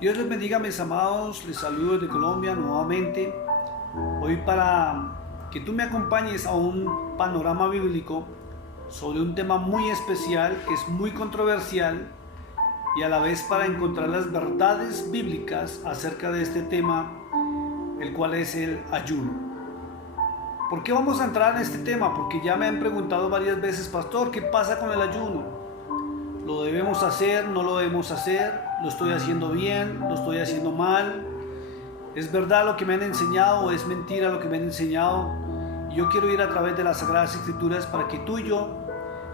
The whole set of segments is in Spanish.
Dios les bendiga, mis amados, les saludo desde Colombia nuevamente. Hoy para que tú me acompañes a un panorama bíblico sobre un tema muy especial, que es muy controversial, y a la vez para encontrar las verdades bíblicas acerca de este tema, el cual es el ayuno. ¿Por qué vamos a entrar en este tema? Porque ya me han preguntado varias veces, pastor, ¿qué pasa con el ayuno? ¿Lo debemos hacer? ¿No lo debemos hacer? ¿Lo estoy haciendo bien? ¿Lo estoy haciendo mal? ¿Es verdad lo que me han enseñado o es mentira lo que me han enseñado? Y yo quiero ir a través de las Sagradas Escrituras para que tú y yo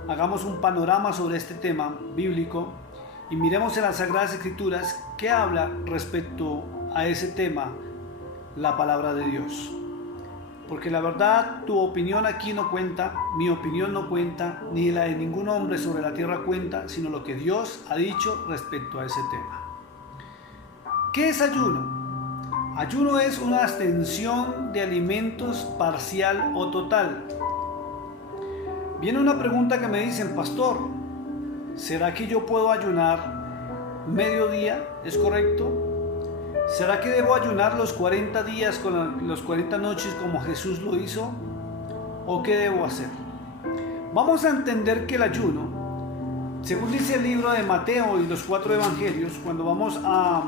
hagamos un panorama sobre este tema bíblico y miremos en las Sagradas Escrituras qué habla respecto a ese tema la palabra de Dios. Porque la verdad, tu opinión aquí no cuenta, mi opinión no cuenta, ni la de ningún hombre sobre la tierra cuenta, sino lo que Dios ha dicho respecto a ese tema. ¿Qué es ayuno? Ayuno es una abstención de alimentos parcial o total. Viene una pregunta que me dicen, pastor, ¿será que yo puedo ayunar mediodía? ¿Es correcto? ¿Será que debo ayunar los 40 días con los 40 noches como Jesús lo hizo? ¿O qué debo hacer? Vamos a entender que el ayuno, según dice el libro de Mateo y los 4 evangelios, cuando vamos a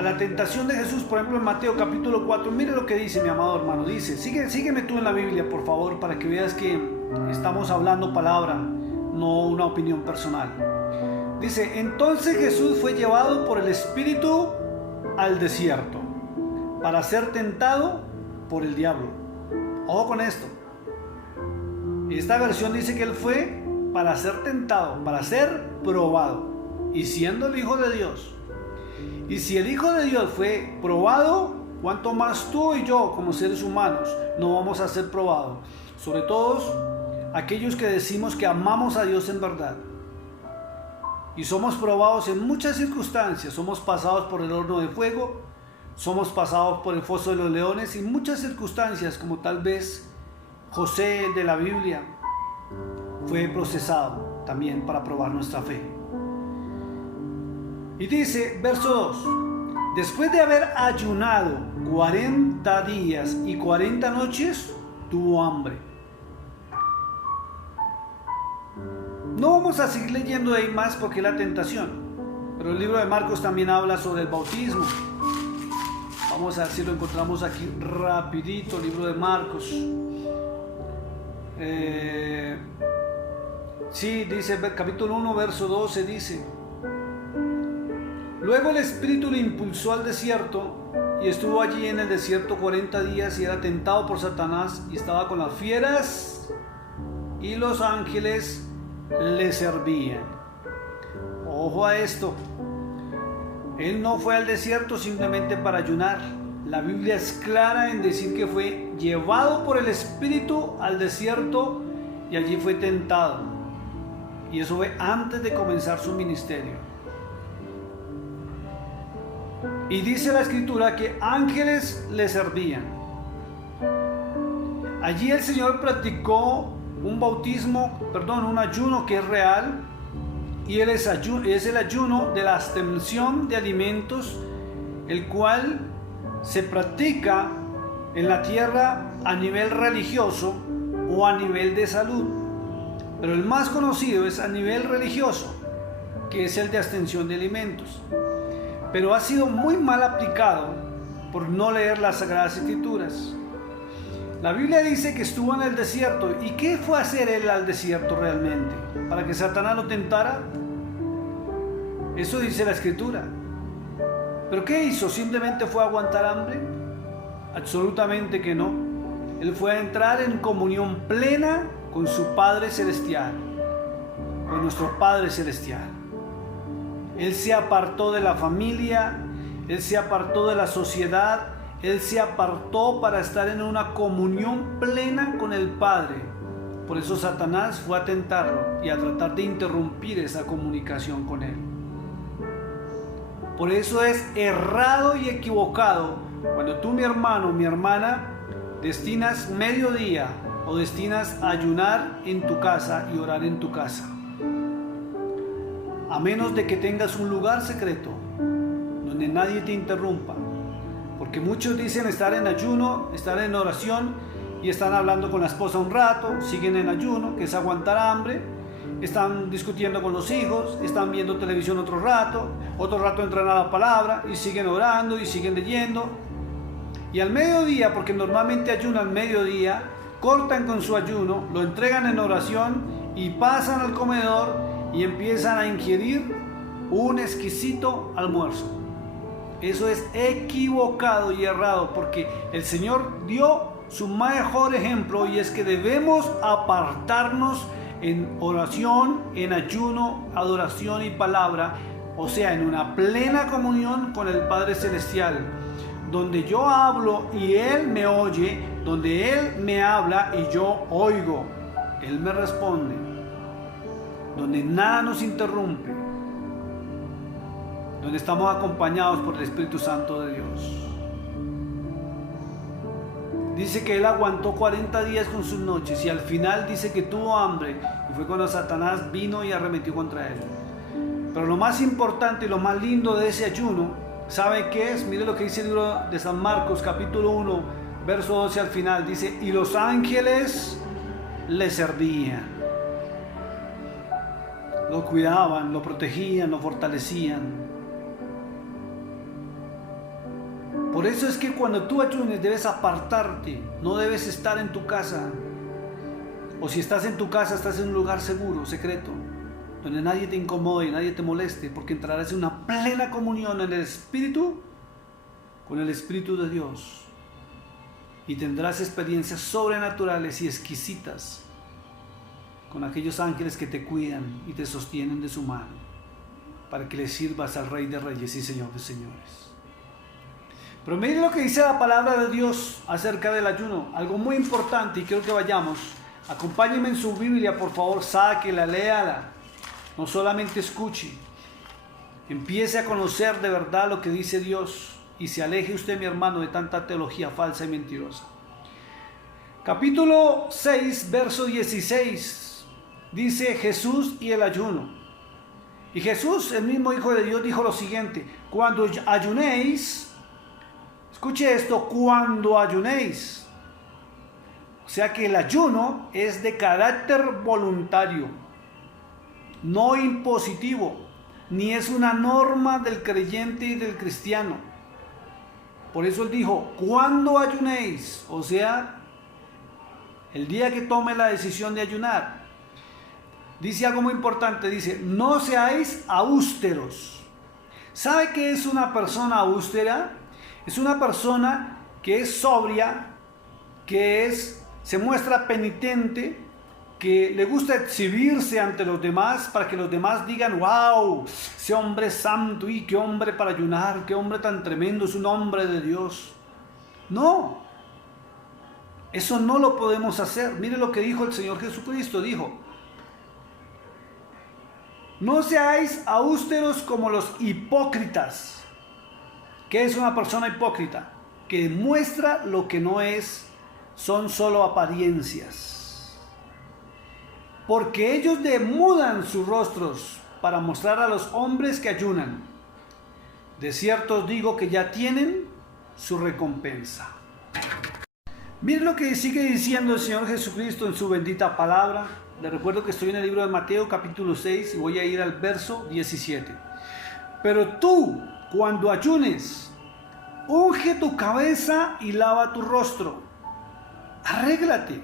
la tentación de Jesús, por ejemplo en Mateo capítulo 4, mire lo que dice, mi amado hermano, dice, sígueme tú en la Biblia, por favor, para que veas que estamos hablando palabra, no una opinión personal. Dice, entonces Jesús fue llevado por el Espíritu al desierto para ser tentado por el diablo. Ojo con esto. Esta versión dice que él fue para ser tentado, para ser probado. Y siendo el Hijo de Dios. Y si el Hijo de Dios fue probado, ¿cuánto más tú y yo como seres humanos no vamos a ser probados? Sobre todo aquellos que decimos que amamos a Dios en verdad. Y somos probados en muchas circunstancias, somos pasados por el horno de fuego, somos pasados por el foso de los leones y muchas circunstancias, como tal vez José de la Biblia fue procesado también para probar nuestra fe. Y dice, verso 2, después de haber ayunado 40 días y 40 noches, tuvo hambre. No vamos a seguir leyendo de ahí más porque es la tentación, pero el libro de Marcos también habla sobre el bautismo. Vamos a ver si lo encontramos aquí rapidito, el libro de Marcos. Sí, dice capítulo 1, verso 12, dice, luego el Espíritu le impulsó al desierto y estuvo allí en el desierto 40 días y era tentado por Satanás y estaba con las fieras y los ángeles le servían. Ojo a esto, él no fue al desierto simplemente para ayunar. La Biblia es clara en decir que fue llevado por el Espíritu al desierto y allí fue tentado, y eso fue antes de comenzar su ministerio. Y dice la Escritura que ángeles le servían. Allí el Señor practicó un ayuno que es real, y es el ayuno de la abstención de alimentos, el cual se practica en la tierra a nivel religioso o a nivel de salud, pero el más conocido es a nivel religioso, que es el de abstención de alimentos, pero ha sido muy mal aplicado por no leer las Sagradas Escrituras. La Biblia dice que estuvo en el desierto. ¿Y qué fue a hacer él al desierto realmente? ¿Para que Satanás lo tentara? Eso dice la Escritura. ¿Pero qué hizo? ¿Simplemente fue a aguantar hambre? Absolutamente que no. Él fue a entrar en comunión plena con su Padre Celestial, con nuestro Padre Celestial. Él se apartó de la familia, él se apartó de la sociedad, él se apartó para estar en una comunión plena con el Padre. Por eso Satanás fue a tentarlo y a tratar de interrumpir esa comunicación con él. Por eso es errado y equivocado cuando tú, mi hermano, mi hermana, destinas mediodía o destinas a ayunar en tu casa y orar en tu casa. a menos de que tengas un lugar secreto donde nadie te interrumpa. Porque muchos dicen estar en ayuno, estar en oración, y están hablando con la esposa un rato, siguen en ayuno, que es aguantar hambre, están discutiendo con los hijos, están viendo televisión otro rato entran a la palabra y siguen orando y siguen leyendo. Y al mediodía, porque normalmente ayunan al mediodía, cortan con su ayuno, lo entregan en oración y pasan al comedor y empiezan a ingerir un exquisito almuerzo. Eso es equivocado y errado, porque el Señor dio su mejor ejemplo, y es que debemos apartarnos en oración, en ayuno, adoración y palabra, o sea, en una plena comunión con el Padre Celestial, donde yo hablo y Él me oye, donde Él me habla y yo oigo, Él me responde, donde nada nos interrumpe, donde estamos acompañados por el Espíritu Santo de Dios. Dice que Él aguantó 40 días con sus noches y al final dice que tuvo hambre, y fue cuando Satanás vino y arremetió contra Él. Pero lo más importante y lo más lindo de ese ayuno, ¿sabe qué es? Mire lo que dice el libro de San Marcos, capítulo 1, verso 12 al final. Dice, y los ángeles le servían, lo cuidaban, lo protegían, lo fortalecían. Por eso es que cuando tú ayunes debes apartarte, no debes estar en tu casa. O si estás en tu casa, estás en un lugar seguro, secreto, donde nadie te incomode y nadie te moleste, porque entrarás en una plena comunión en el Espíritu, con el Espíritu de Dios. Y tendrás experiencias sobrenaturales y exquisitas con aquellos ángeles que te cuidan y te sostienen de su mano, para que le sirvas al Rey de Reyes y Señor de Señores. Pero miren lo que dice la palabra de Dios acerca del ayuno, algo muy importante, y quiero que vayamos. Acompáñenme en su Biblia, por favor, sáquela, léala, no solamente escuche. Empiece a conocer de verdad lo que dice Dios y se aleje usted, mi hermano, de tanta teología falsa y mentirosa. Capítulo 6, verso 16, dice Jesús y el ayuno. Y Jesús, el mismo Hijo de Dios, dijo lo siguiente: cuando ayunéis, escuche esto, cuando ayunéis. O sea que el ayuno es de carácter voluntario, no impositivo, ni es una norma del creyente y del cristiano. Por eso él dijo, cuando ayunéis, o sea, el día que tome la decisión de ayunar. Dice algo muy importante, dice, no seáis austeros. ¿Sabe qué es una persona austera? Es una persona que es sobria, que se muestra penitente, que le gusta exhibirse ante los demás para que los demás digan, wow, ese hombre es santo, y qué hombre para ayunar, qué hombre tan tremendo, es un hombre de Dios. No, eso no lo podemos hacer. Mire lo que dijo el Señor Jesucristo, dijo, no seáis austeros como los hipócritas. ¿Qué es una persona hipócrita? Que muestra lo que no es, son solo apariencias. Porque ellos demudan sus rostros para mostrar a los hombres que ayunan. De cierto os digo que ya tienen su recompensa. Miren lo que sigue diciendo el Señor Jesucristo en su bendita palabra. Les recuerdo que estoy en el libro de Mateo capítulo 6 y voy a ir al verso 17. Pero tú, cuando ayunes, unge tu cabeza y lava tu rostro. Arréglate.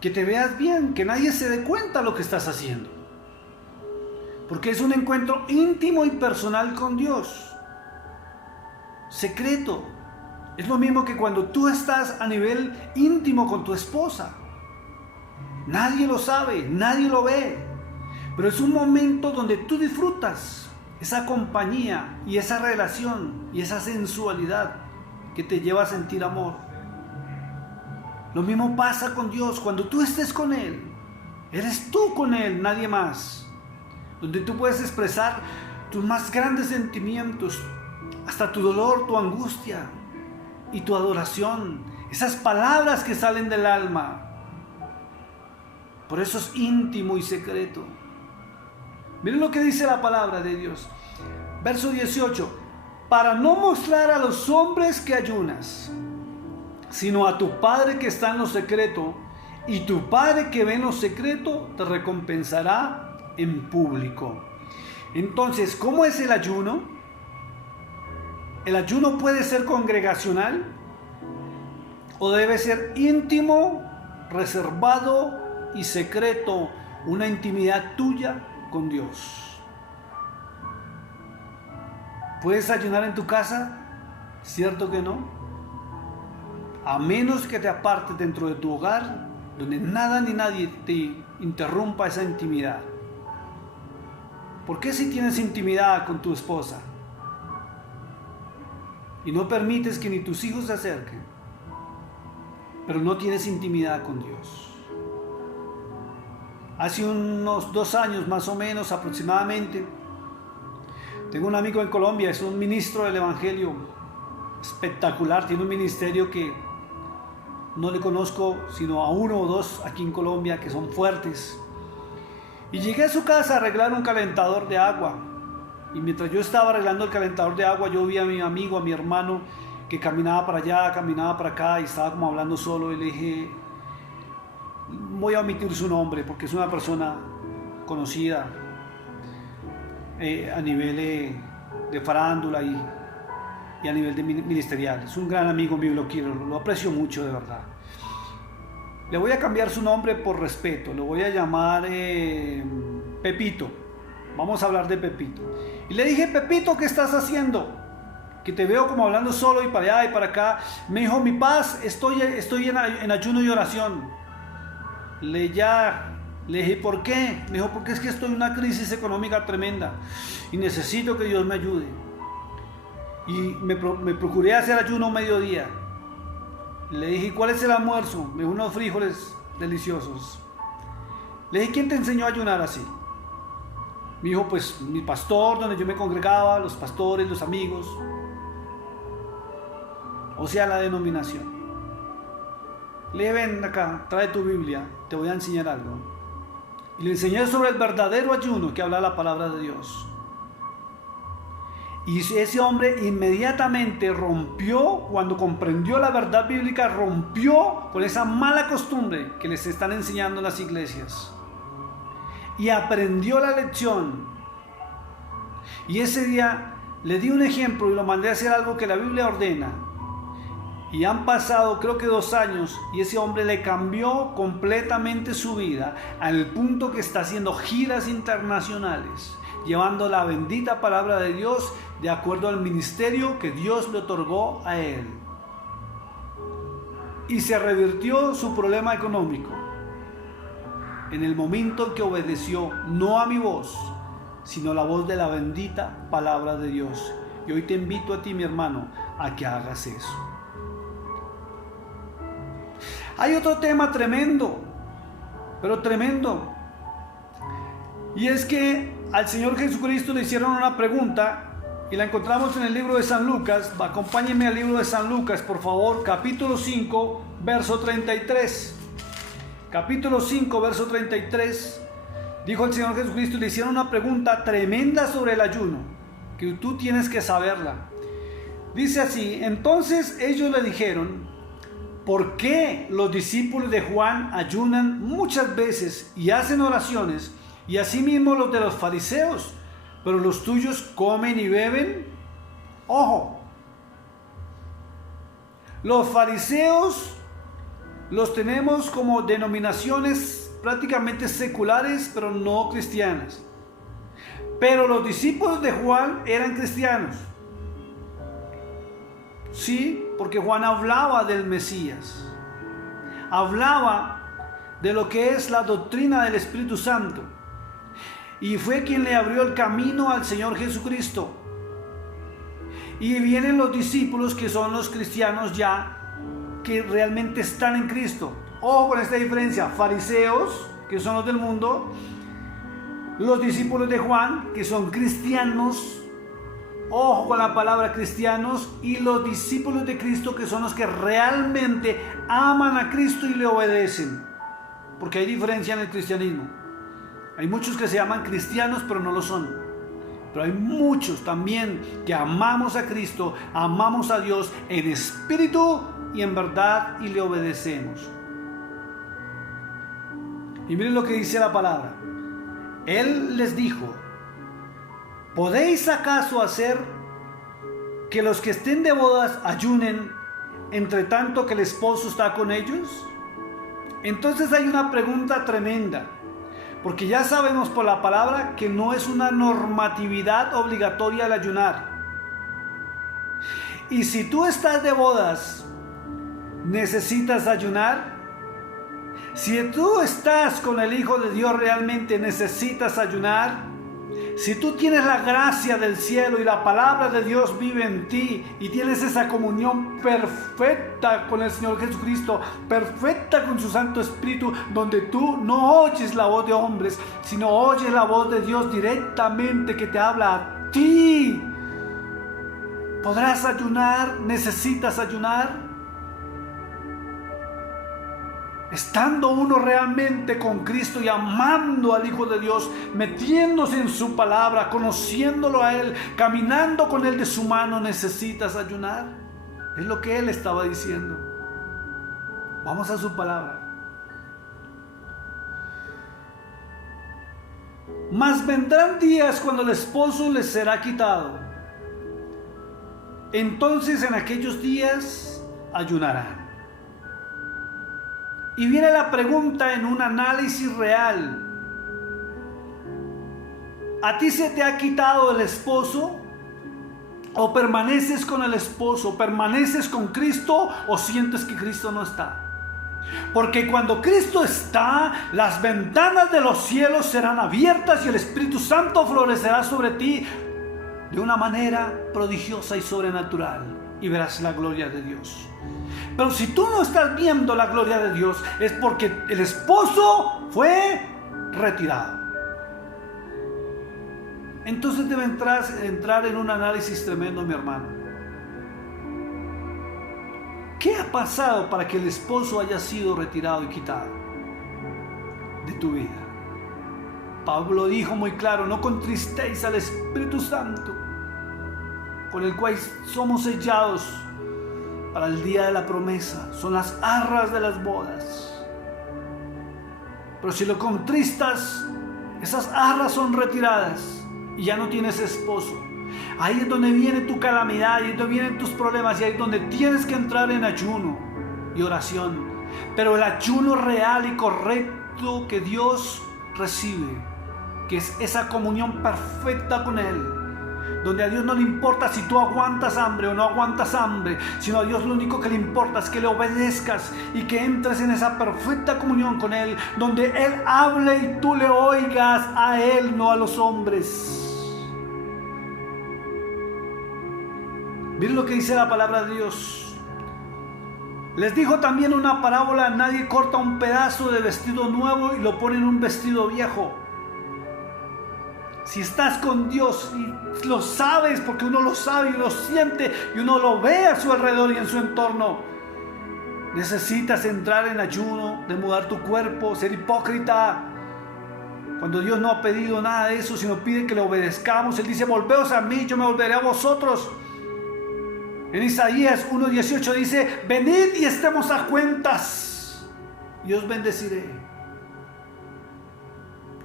Que te veas bien, que nadie se dé cuenta de lo que estás haciendo. Porque es un encuentro íntimo y personal con Dios. Secreto. Es lo mismo que cuando tú estás a nivel íntimo con tu esposa. Nadie lo sabe, nadie lo ve. Pero es un momento donde tú disfrutas esa compañía y esa relación y esa sensualidad que te lleva a sentir amor. Lo mismo pasa con Dios. Cuando tú estés con Él, eres tú con Él, nadie más. Donde tú puedes expresar tus más grandes sentimientos, hasta tu dolor, tu angustia y tu adoración. Esas palabras que salen del alma. Por eso es íntimo y secreto. Miren lo que dice la palabra de Dios. Verso 18. Para no mostrar a los hombres que ayunas, sino a tu Padre que está en lo secreto, y tu Padre que ve en lo secreto te recompensará en público. Entonces, ¿cómo es el ayuno? ¿El ayuno puede ser congregacional o debe ser íntimo, reservado y secreto, una intimidad tuya con Dios? ¿Puedes ayunar en tu casa? ¿Cierto que no? A menos que te apartes dentro de tu hogar, donde nada ni nadie te interrumpa esa intimidad. ¿Por qué si tienes intimidad con tu esposa y no permites que ni tus hijos se acerquen, pero no tienes intimidad con Dios? Hace unos 2 años más o menos aproximadamente, tengo un amigo en Colombia, es un ministro del Evangelio espectacular, tiene un ministerio que no le conozco sino a 1 o 2 aquí en Colombia que son fuertes. Y llegué a su casa a arreglar un calentador de agua. Y mientras yo estaba arreglando el calentador de agua, yo vi a mi amigo, a mi hermano, que caminaba para allá, caminaba para acá y estaba como hablando solo. Y le dije, voy a omitir su nombre porque es una persona conocida a nivel de farándula y a nivel de ministerial. Es un gran amigo mío, lo quiero, lo aprecio mucho de verdad. Le voy a cambiar su nombre por respeto, lo voy a llamar Pepito. Vamos a hablar de Pepito. Y le dije, Pepito, ¿qué estás haciendo? Que te veo como hablando solo y para allá y para acá. Me dijo, mi paz, estoy en ayuno y oración. Le dije, ¿por qué? Me dijo, porque es que estoy en una crisis económica tremenda y necesito que Dios me ayude. Y me procuré hacer ayuno mediodía. Le dije, ¿cuál es el almuerzo? Me dijo, unos frijoles deliciosos. Le dije, ¿quién te enseñó a ayunar así? Me dijo, pues mi pastor, donde yo me congregaba, los pastores, los amigos. O sea, la denominación. Le dije, ven acá, trae tu Biblia, te voy a enseñar algo. Y le enseñé sobre el verdadero ayuno que habla la palabra de Dios. Y ese hombre inmediatamente rompió, cuando comprendió la verdad bíblica, rompió con esa mala costumbre que les están enseñando en las iglesias. Y aprendió la lección. Y ese día le di un ejemplo y lo mandé a hacer algo que la Biblia ordena. Y han pasado creo que 2 años y ese hombre le cambió completamente su vida al punto que está haciendo giras internacionales, llevando la bendita palabra de Dios de acuerdo al ministerio que Dios le otorgó a él. Y se revirtió su problema económico en el momento en que obedeció no a mi voz, sino a la voz de la bendita palabra de Dios. Y hoy te invito a ti, mi hermano, a que hagas eso. Hay otro tema tremendo, pero tremendo. Y es que al Señor Jesucristo le hicieron una pregunta y la encontramos en el libro de San Lucas. Acompáñenme al libro de San Lucas, por favor, capítulo 5, verso 33. Capítulo 5, verso 33. Dijo el Señor Jesucristo y le hicieron una pregunta tremenda sobre el ayuno, que tú tienes que saberla. Dice así: entonces ellos le dijeron, ¿por qué los discípulos de Juan ayunan muchas veces y hacen oraciones, y asimismo los de los fariseos, pero los tuyos comen y beben? Ojo, los fariseos los tenemos como denominaciones prácticamente seculares, pero no cristianas. Pero los discípulos de Juan eran cristianos. Sí, porque Juan hablaba del Mesías, hablaba de lo que es la doctrina del Espíritu Santo, y fue quien le abrió el camino al Señor Jesucristo. Y vienen los discípulos, que son los cristianos ya, que realmente están en Cristo. Ojo con esta diferencia: fariseos, que son los del mundo; los discípulos de Juan, que son cristianos. Ojo con la palabra cristianos. Y los discípulos de Cristo, que son los que realmente aman a Cristo y le obedecen. Porque hay diferencia en el cristianismo. Hay muchos que se llaman cristianos, pero no lo son. Pero hay muchos también que amamos a Cristo, amamos a Dios en espíritu y en verdad y le obedecemos. Y miren lo que dice la palabra. Él les dijo: ¿podéis acaso hacer que los que estén de bodas ayunen entre tanto que el esposo está con ellos? Entonces hay una pregunta tremenda, porque ya sabemos por la palabra que no es una normatividad obligatoria el ayunar. Y si tú estás de bodas, ¿necesitas ayunar? Si tú estás con el Hijo de Dios, ¿realmente necesitas ayunar? Si tú tienes la gracia del cielo y la palabra de Dios vive en ti y tienes esa comunión perfecta con el Señor Jesucristo, perfecta con su Santo Espíritu, donde tú no oyes la voz de hombres, sino oyes la voz de Dios directamente que te habla a ti, ¿podrás ayunar? ¿Necesitas ayunar? Estando uno realmente con Cristo y amando al Hijo de Dios, metiéndose en su palabra, conociéndolo a Él, caminando con Él de su mano, ¿necesitas ayunar? Es lo que Él estaba diciendo. Vamos a su palabra. Mas vendrán días cuando el esposo les será quitado. Entonces en aquellos días ayunarán. Y viene la pregunta en un análisis real. ¿A ti se te ha quitado el esposo? ¿O permaneces con el esposo? ¿Permaneces con Cristo o sientes que Cristo no está? Porque cuando Cristo está, las ventanas de los cielos serán abiertas y el Espíritu Santo florecerá sobre ti de una manera prodigiosa y sobrenatural. Y verás la gloria de Dios. Pero si tú no estás viendo la gloria de Dios, es porque el esposo fue retirado. Entonces debe entrar en un análisis tremendo, mi hermano. ¿Qué ha pasado para que el esposo haya sido retirado y quitado de tu vida? Pablo dijo muy claro: no contristéis al Espíritu Santo, con el cual somos sellados para el día de la promesa. Son las arras de las bodas. Pero si lo contristas, esas arras son retiradas y ya no tienes esposo. Ahí es donde viene tu calamidad, ahí es donde vienen tus problemas, y ahí es donde tienes que entrar en ayuno y oración. Pero el ayuno real y correcto que Dios recibe, que es esa comunión perfecta con Él, donde a Dios no le importa si tú aguantas hambre o no aguantas hambre, sino a Dios lo único que le importa es que le obedezcas y que entres en esa perfecta comunión con Él, donde Él hable y tú le oigas a Él, no a los hombres. Miren lo que dice la palabra de Dios. Les dijo también una parábola: nadie corta un pedazo de vestido nuevo y lo pone en un vestido viejo. Si estás con Dios y lo sabes, porque uno lo sabe y lo siente y uno lo ve a su alrededor y en su entorno, necesitas entrar en ayuno, demudar tu cuerpo, ser hipócrita, cuando Dios no ha pedido nada de eso, sino pide que le obedezcamos. Él dice: volveos a mí, yo me volveré a vosotros. En Isaías 1:18 dice: venid y estemos a cuentas y os bendeciré.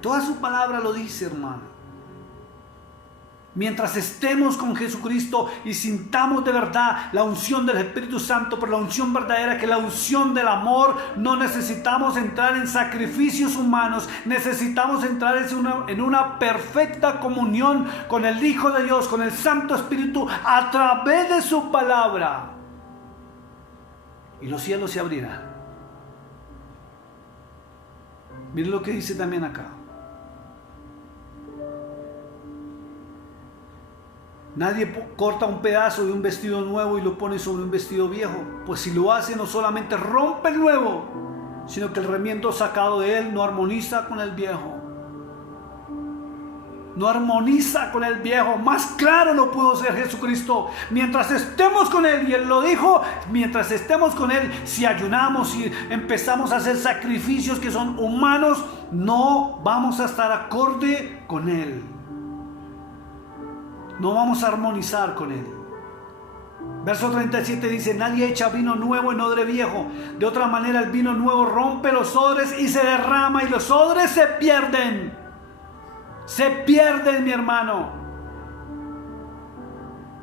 Toda su palabra lo dice, hermano. Mientras estemos con Jesucristo y sintamos de verdad la unción del Espíritu Santo, pero la unción verdadera, que es la unción del amor, no necesitamos entrar en sacrificios humanos, necesitamos entrar en una perfecta comunión con el Hijo de Dios, con el Santo Espíritu, a través de su palabra. Y los cielos se abrirán. Miren lo que dice también acá. Nadie corta un pedazo de un vestido nuevo y lo pone sobre un vestido viejo, pues si lo hace no solamente rompe el nuevo, sino que el remiendo sacado de él no armoniza con el viejo. No armoniza con el viejo. Más claro lo pudo ser Jesucristo. Mientras estemos con Él, y Él lo dijo, mientras estemos con Él, si ayunamos, si empezamos a hacer sacrificios que son humanos, no vamos a estar acorde con Él. No vamos a armonizar con Él. Verso 37 dice: nadie echa vino nuevo en odre viejo. De otra manera el vino nuevo rompe los odres y se derrama, y los odres se pierden. Se pierden, mi hermano.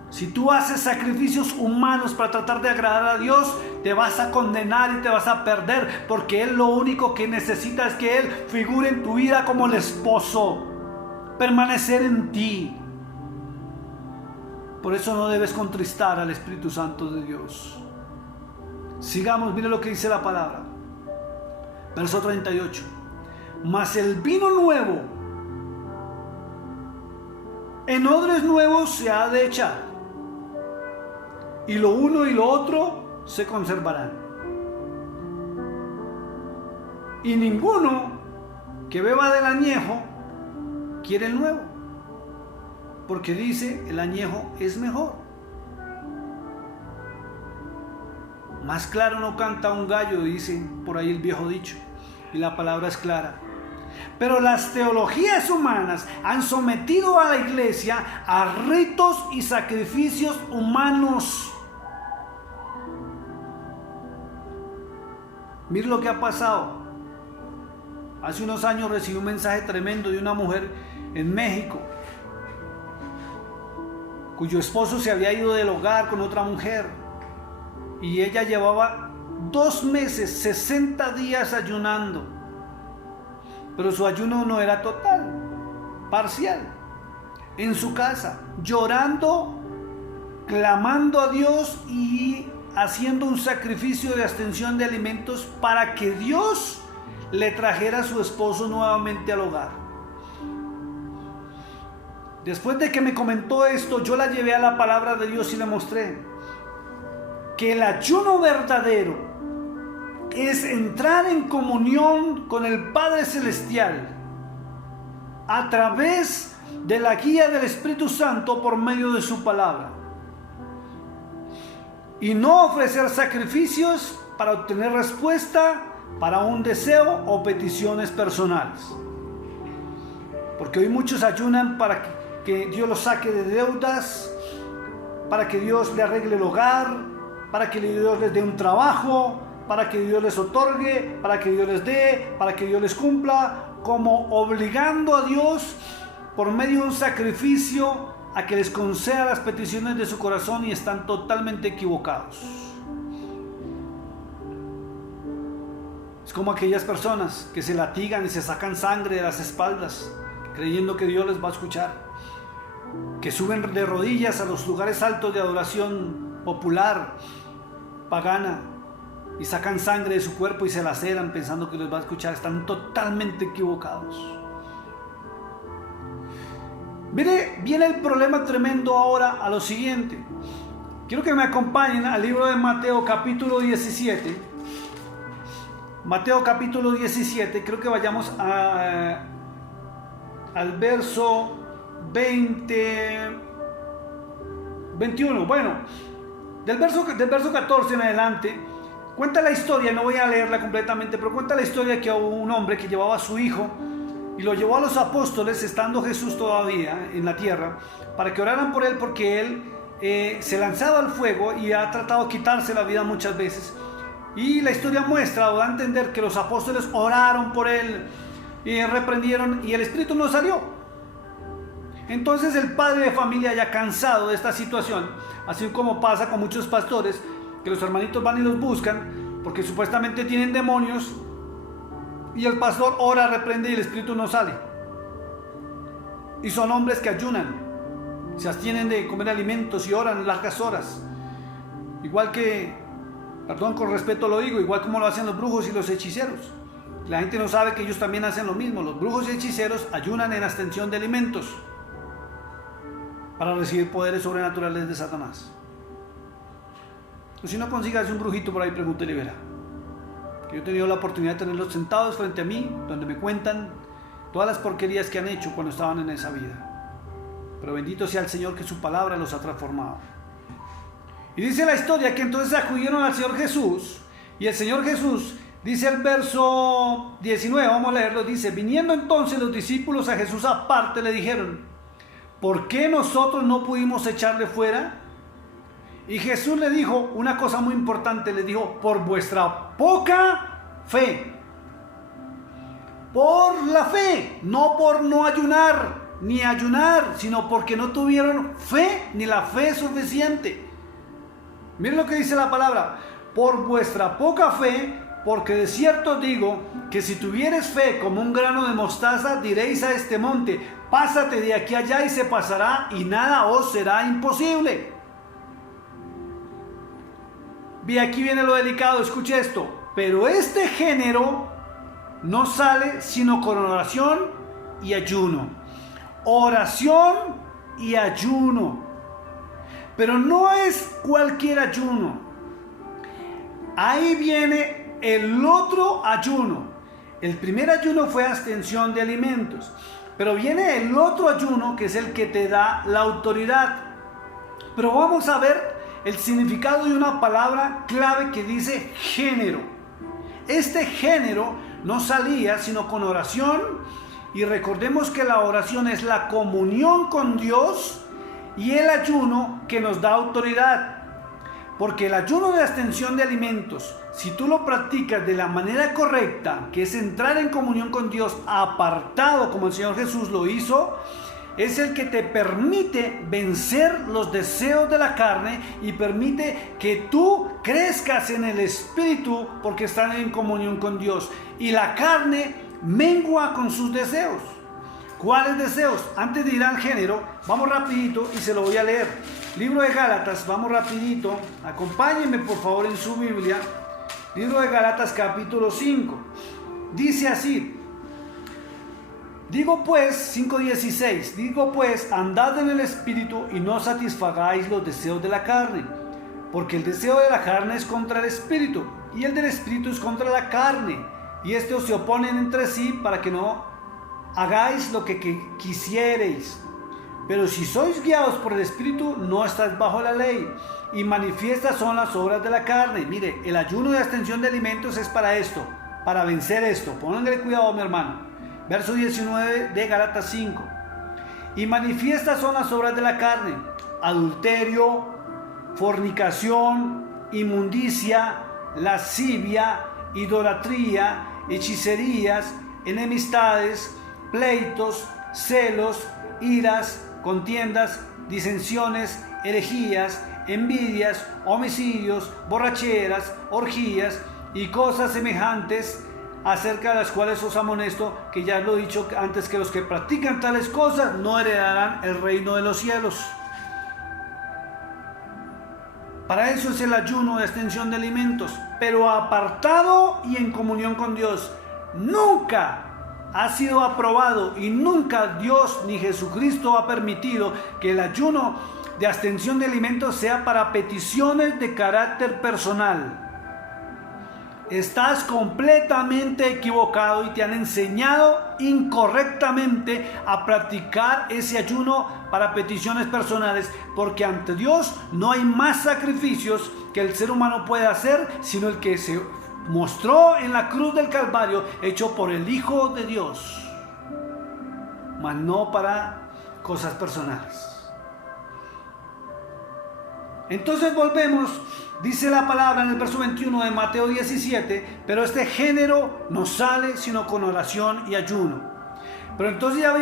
Si tú haces sacrificios humanos para tratar de agradar a Dios, te vas a condenar y te vas a perder, porque Él lo único que necesita es que Él figure en tu vida como el esposo, permanecer en ti. Por eso no debes contristar al Espíritu Santo de Dios. Sigamos, mire lo que dice la palabra. Verso 38. Mas el vino nuevo en odres nuevos se ha de echar, y lo uno y lo otro se conservarán. Y ninguno que beba del añejo quiere el nuevo, porque dice: el añejo es mejor. Más claro no canta un gallo, dice por ahí el viejo dicho, y la palabra es clara. Pero las teologías humanas han sometido a la iglesia a ritos y sacrificios humanos. Mire lo que ha pasado. Hace unos años recibí un mensaje tremendo de una mujer en México, cuyo esposo se había ido del hogar con otra mujer, y ella llevaba 2 meses, 60 días ayunando, pero su ayuno no era total, parcial, en su casa, llorando, clamando a Dios y haciendo un sacrificio de abstención de alimentos para que Dios le trajera a su esposo nuevamente al hogar. Después de que me comentó esto, yo la llevé a la palabra de Dios y le mostré que el ayuno verdadero es entrar en comunión con el Padre Celestial a través de la guía del Espíritu Santo por medio de su palabra, y no ofrecer sacrificios para obtener respuesta para un deseo o peticiones personales. Porque hoy muchos ayunan para que Dios los saque de deudas, para que Dios le arregle el hogar, para que Dios les dé un trabajo, para que Dios les otorgue, para que Dios les dé, para que Dios les cumpla, como obligando a Dios por medio de un sacrificio a que les conceda las peticiones de su corazón, y están totalmente equivocados. Es como aquellas personas que se latigan y se sacan sangre de las espaldas creyendo que Dios les va a escuchar, que suben de rodillas a los lugares altos de adoración popular, pagana, y sacan sangre de su cuerpo y se laceran pensando que les va a escuchar. Están totalmente equivocados. Mire, viene el problema tremendo ahora a lo siguiente. Quiero que me acompañen al libro de Mateo capítulo 17. Mateo capítulo 17, creo que vayamos al verso 21. Bueno, del verso 14 en adelante, cuenta la historia, no voy a leerla completamente, pero cuenta la historia que hubo un hombre que llevaba a su hijo y lo llevó a los apóstoles, estando Jesús todavía en la tierra, para que oraran por él, porque él se lanzaba al fuego y ha tratado de quitarse la vida muchas veces. Y la historia muestra o da a entender que los apóstoles oraron por él y reprendieron, y el espíritu no salió. Entonces el padre de familia, ya cansado de esta situación, así como pasa con muchos pastores, que los hermanitos van y los buscan porque supuestamente tienen demonios, y el pastor ora, reprende y el espíritu no sale. Y son hombres que ayunan, se abstienen de comer alimentos y oran largas horas, igual que, perdón, con respeto lo digo, igual como lo hacen los brujos y los hechiceros. La gente no sabe que ellos también hacen lo mismo. Los brujos y hechiceros ayunan en abstención de alimentos para recibir poderes sobrenaturales de Satanás. O si no consigas un brujito por ahí, pregúntele y verá. Que yo he tenido la oportunidad de tenerlos sentados frente a mí, donde me cuentan todas las porquerías que han hecho cuando estaban en esa vida. Pero bendito sea el Señor, que su palabra los ha transformado. Y dice la historia que entonces acudieron al Señor Jesús, y el Señor Jesús Dice el verso 19, vamos a leerlo, dice: viniendo entonces los discípulos a Jesús aparte, le dijeron: ¿por qué nosotros no pudimos echarle fuera? Y Jesús le dijo una cosa muy importante, le dijo: por vuestra poca fe. Por la fe, no por no ayunar, ni ayunar, sino porque no tuvieron fe, ni la fe suficiente. Miren lo que dice la palabra: por vuestra poca fe, porque de cierto digo que si tuvieres fe como un grano de mostaza, diréis a este monte: pásate de aquí allá, y se pasará, y nada os será imposible. Y aquí viene lo delicado, escuche esto: pero este género no sale sino con oración y ayuno. Oración y ayuno. Pero no es cualquier ayuno. Ahí viene el otro ayuno. El primer ayuno fue abstención de alimentos. Pero viene el otro ayuno, que es el que te da la autoridad. Pero vamos a ver el significado de una palabra clave que dice género. Este género no salía sino con oración, y recordemos que la oración es la comunión con Dios, y el ayuno que nos da autoridad. Porque el ayuno de abstención de alimentos, si tú lo practicas de la manera correcta, que es entrar en comunión con Dios apartado como el Señor Jesús lo hizo, es el que te permite vencer los deseos de la carne y permite que tú crezcas en el Espíritu, porque están en comunión con Dios. Y la carne mengua con sus deseos. ¿Cuáles deseos? Antes de ir al género, vamos rapidito y se lo voy a leer. Libro de Gálatas, vamos rapidito. Acompáñenme por favor en su Biblia. Libro de Gálatas capítulo 5. Dice así: digo pues, 5:16, digo pues, andad en el Espíritu y no satisfagáis los deseos de la carne, porque el deseo de la carne es contra el Espíritu, y el del Espíritu es contra la carne, y estos se oponen entre sí para que no hagáis lo que quisiereis. Pero si sois guiados por el Espíritu, no estáis bajo la ley, y manifiestas son las obras de la carne. Mire, el ayuno de abstención de alimentos es para esto, para vencer esto. Pónganle cuidado, mi hermano. Verso 19 de Gálatas 5. Y manifiestas son las obras de la carne: adulterio, fornicación, inmundicia, lascivia, idolatría, hechicerías, enemistades, pleitos, celos, iras, contiendas, disensiones, herejías, envidias, homicidios, borracheras, orgías y cosas semejantes, acerca de las cuales os amonesto, que ya lo he dicho antes, que los que practican tales cosas no heredarán el reino de los cielos. Para eso es el ayuno de abstención de alimentos, pero apartado y en comunión con Dios. Nunca ha sido aprobado, y nunca Dios ni Jesucristo ha permitido que el ayuno de abstención de alimentos sea para peticiones de carácter personal. Estás completamente equivocado y te han enseñado incorrectamente a practicar ese ayuno para peticiones personales, porque ante Dios no hay más sacrificios que el ser humano puede hacer, sino el que se mostró en la cruz del Calvario, hecho por el Hijo de Dios, mas no para cosas personales. Entonces volvemos, dice la palabra en el verso 21 de Mateo 17, pero este género no sale sino con oración y ayuno. Pero entonces ya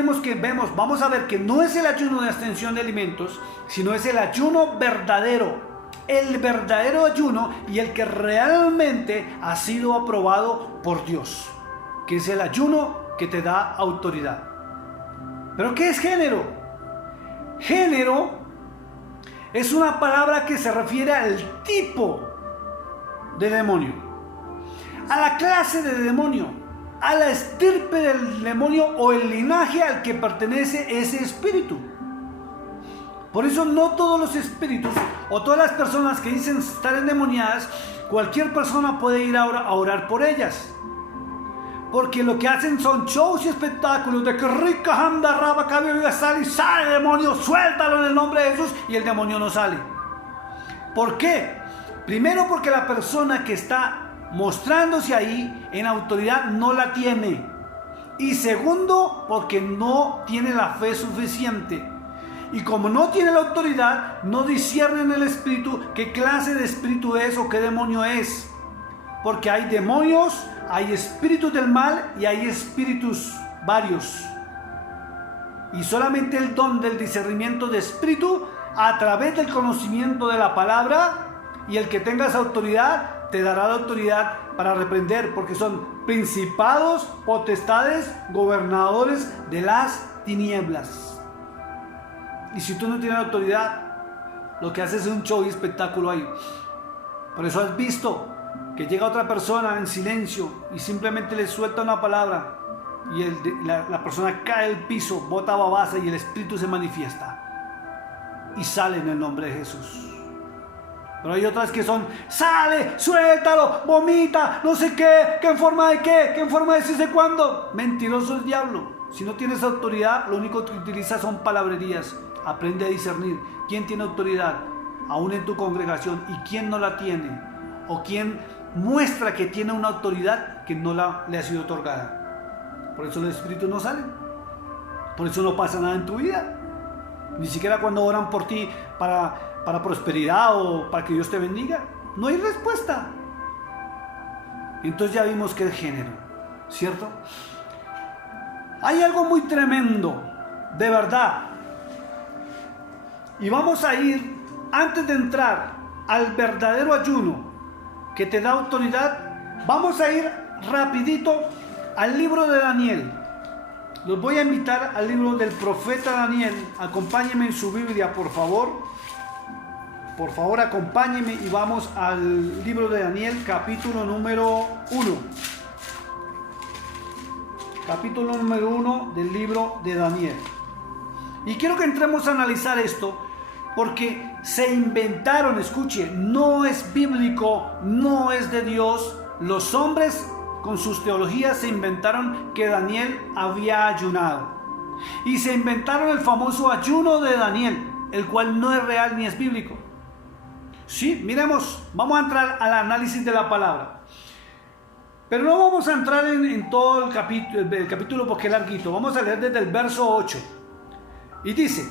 vamos a ver que no es el ayuno de abstención de alimentos, sino es el ayuno verdadero, el verdadero ayuno, y el que realmente ha sido aprobado por Dios, que es el ayuno que te da autoridad. ¿Pero qué es género? Género es una palabra que se refiere al tipo de demonio, a la clase de demonio, a la estirpe del demonio o el linaje al que pertenece ese espíritu. Por eso no todos los espíritus o todas las personas que dicen estar endemoniadas, cualquier persona puede ir ahora a orar por ellas. Porque lo que hacen son shows y espectáculos de que rica anda, raba, cabello, sale y sale el demonio, suéltalo en el nombre de Jesús, y el demonio no sale. ¿Por qué? Primero porque la persona que está mostrándose ahí en autoridad, no la tiene. Y segundo, porque no tiene la fe suficiente. Y como no tiene la autoridad, no discierne en el espíritu qué clase de espíritu es o qué demonio es. Porque hay demonios, hay espíritus del mal y hay espíritus varios. Y solamente el don del discernimiento de espíritu, a través del conocimiento de la palabra, y el que tenga esa autoridad, te dará la autoridad para reprender, porque son principados, potestades, gobernadores de las tinieblas. Y si tú no tienes autoridad, lo que haces es un show y espectáculo ahí. Por eso has visto que llega otra persona en silencio y simplemente le suelta una palabra y la persona cae al piso, bota babasa y el espíritu se manifiesta y sale en el nombre de Jesús. Pero hay otras que son: sale, suéltalo, vomita, no sé qué, que en forma de qué, que en forma de sí sé cuándo. Mentiroso el diablo. Si no tienes autoridad, lo único que utilizas son palabrerías. Aprende a discernir quién tiene autoridad aún en tu congregación y quién no la tiene, o quién muestra que tiene una autoridad que no le ha sido otorgada. Por eso los espíritus no salen, por eso no pasa nada en tu vida, ni siquiera cuando oran por ti para prosperidad o para que Dios te bendiga, no hay respuesta. Entonces ya vimos que es género, ¿cierto? Hay algo muy tremendo, de verdad. Y vamos a ir, antes de entrar al verdadero ayuno que te da autoridad, vamos a ir rapidito al libro de Daniel. Los voy a invitar al libro del profeta Daniel. Acompáñenme en su Biblia, por favor. Por favor, acompáñenme y vamos al libro de Daniel, capítulo número 1. Capítulo número 1 del libro de Daniel. Y quiero que entremos a analizar esto, porque se inventaron, escuche, no es bíblico, no es de Dios. Los hombres con sus teologías se inventaron que Daniel había ayunado. Y se inventaron el famoso ayuno de Daniel, el cual no es real ni es bíblico. Sí, miremos, vamos a entrar al análisis de la palabra. Pero no vamos a entrar en todo el capítulo porque es larguito. Vamos a leer desde el verso 8. Y dice: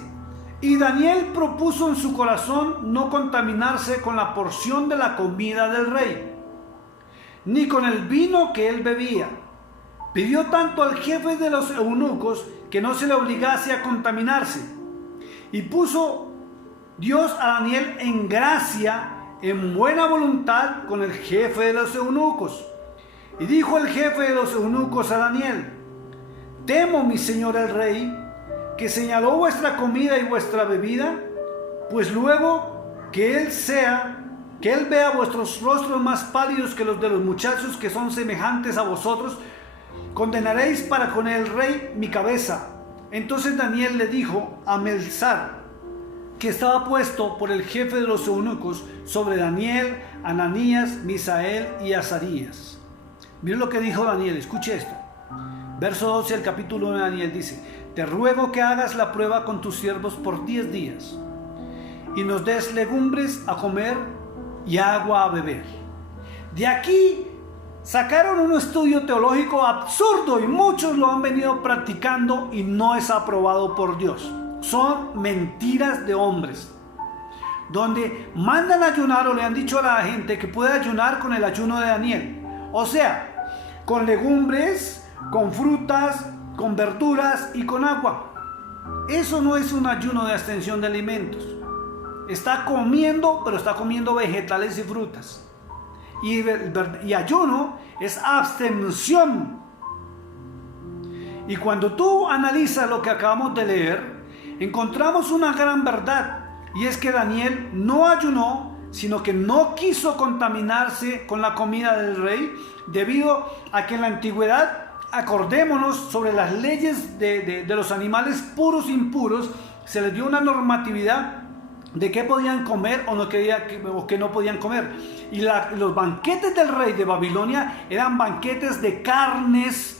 y Daniel propuso en su corazón no contaminarse con la porción de la comida del rey, ni con el vino que él bebía. Pidió tanto al jefe de los eunucos que no se le obligase a contaminarse. Y puso Dios a Daniel en gracia, en buena voluntad con el jefe de los eunucos. Y dijo el jefe de los eunucos a Daniel: temo, mi señor el rey, que señaló vuestra comida y vuestra bebida, pues luego que él vea vuestros rostros más pálidos que los de los muchachos que son semejantes a vosotros, condenaréis para con el rey mi cabeza. Entonces Daniel le dijo a Melzar, que estaba puesto por el jefe de los eunucos sobre Daniel, Ananías, Misael y Azarías. Miren lo que dijo Daniel, escuche esto. Verso 12 del capítulo 1 de Daniel dice: te ruego que hagas la prueba con tus siervos por 10 días y nos des legumbres a comer y agua a beber. De aquí sacaron un estudio teológico absurdo y muchos lo han venido practicando y no es aprobado por Dios. Son mentiras de hombres, donde mandan ayunar o le han dicho a la gente que puede ayunar con el ayuno de Daniel. O sea, con legumbres, con frutas, con verduras y con agua. Eso no es un ayuno de abstención de alimentos. Está comiendo, pero está comiendo vegetales y frutas. Y ayuno es abstención. Y cuando tú analizas lo que acabamos de leer, encontramos una gran verdad. Y es que Daniel no ayunó, sino que no quiso contaminarse con la comida del rey, debido a que en la antigüedad, acordémonos, sobre las leyes de los animales puros e impuros, se les dio una normatividad de qué podían comer o qué no podían comer. Y los banquetes del rey de Babilonia eran banquetes de carnes,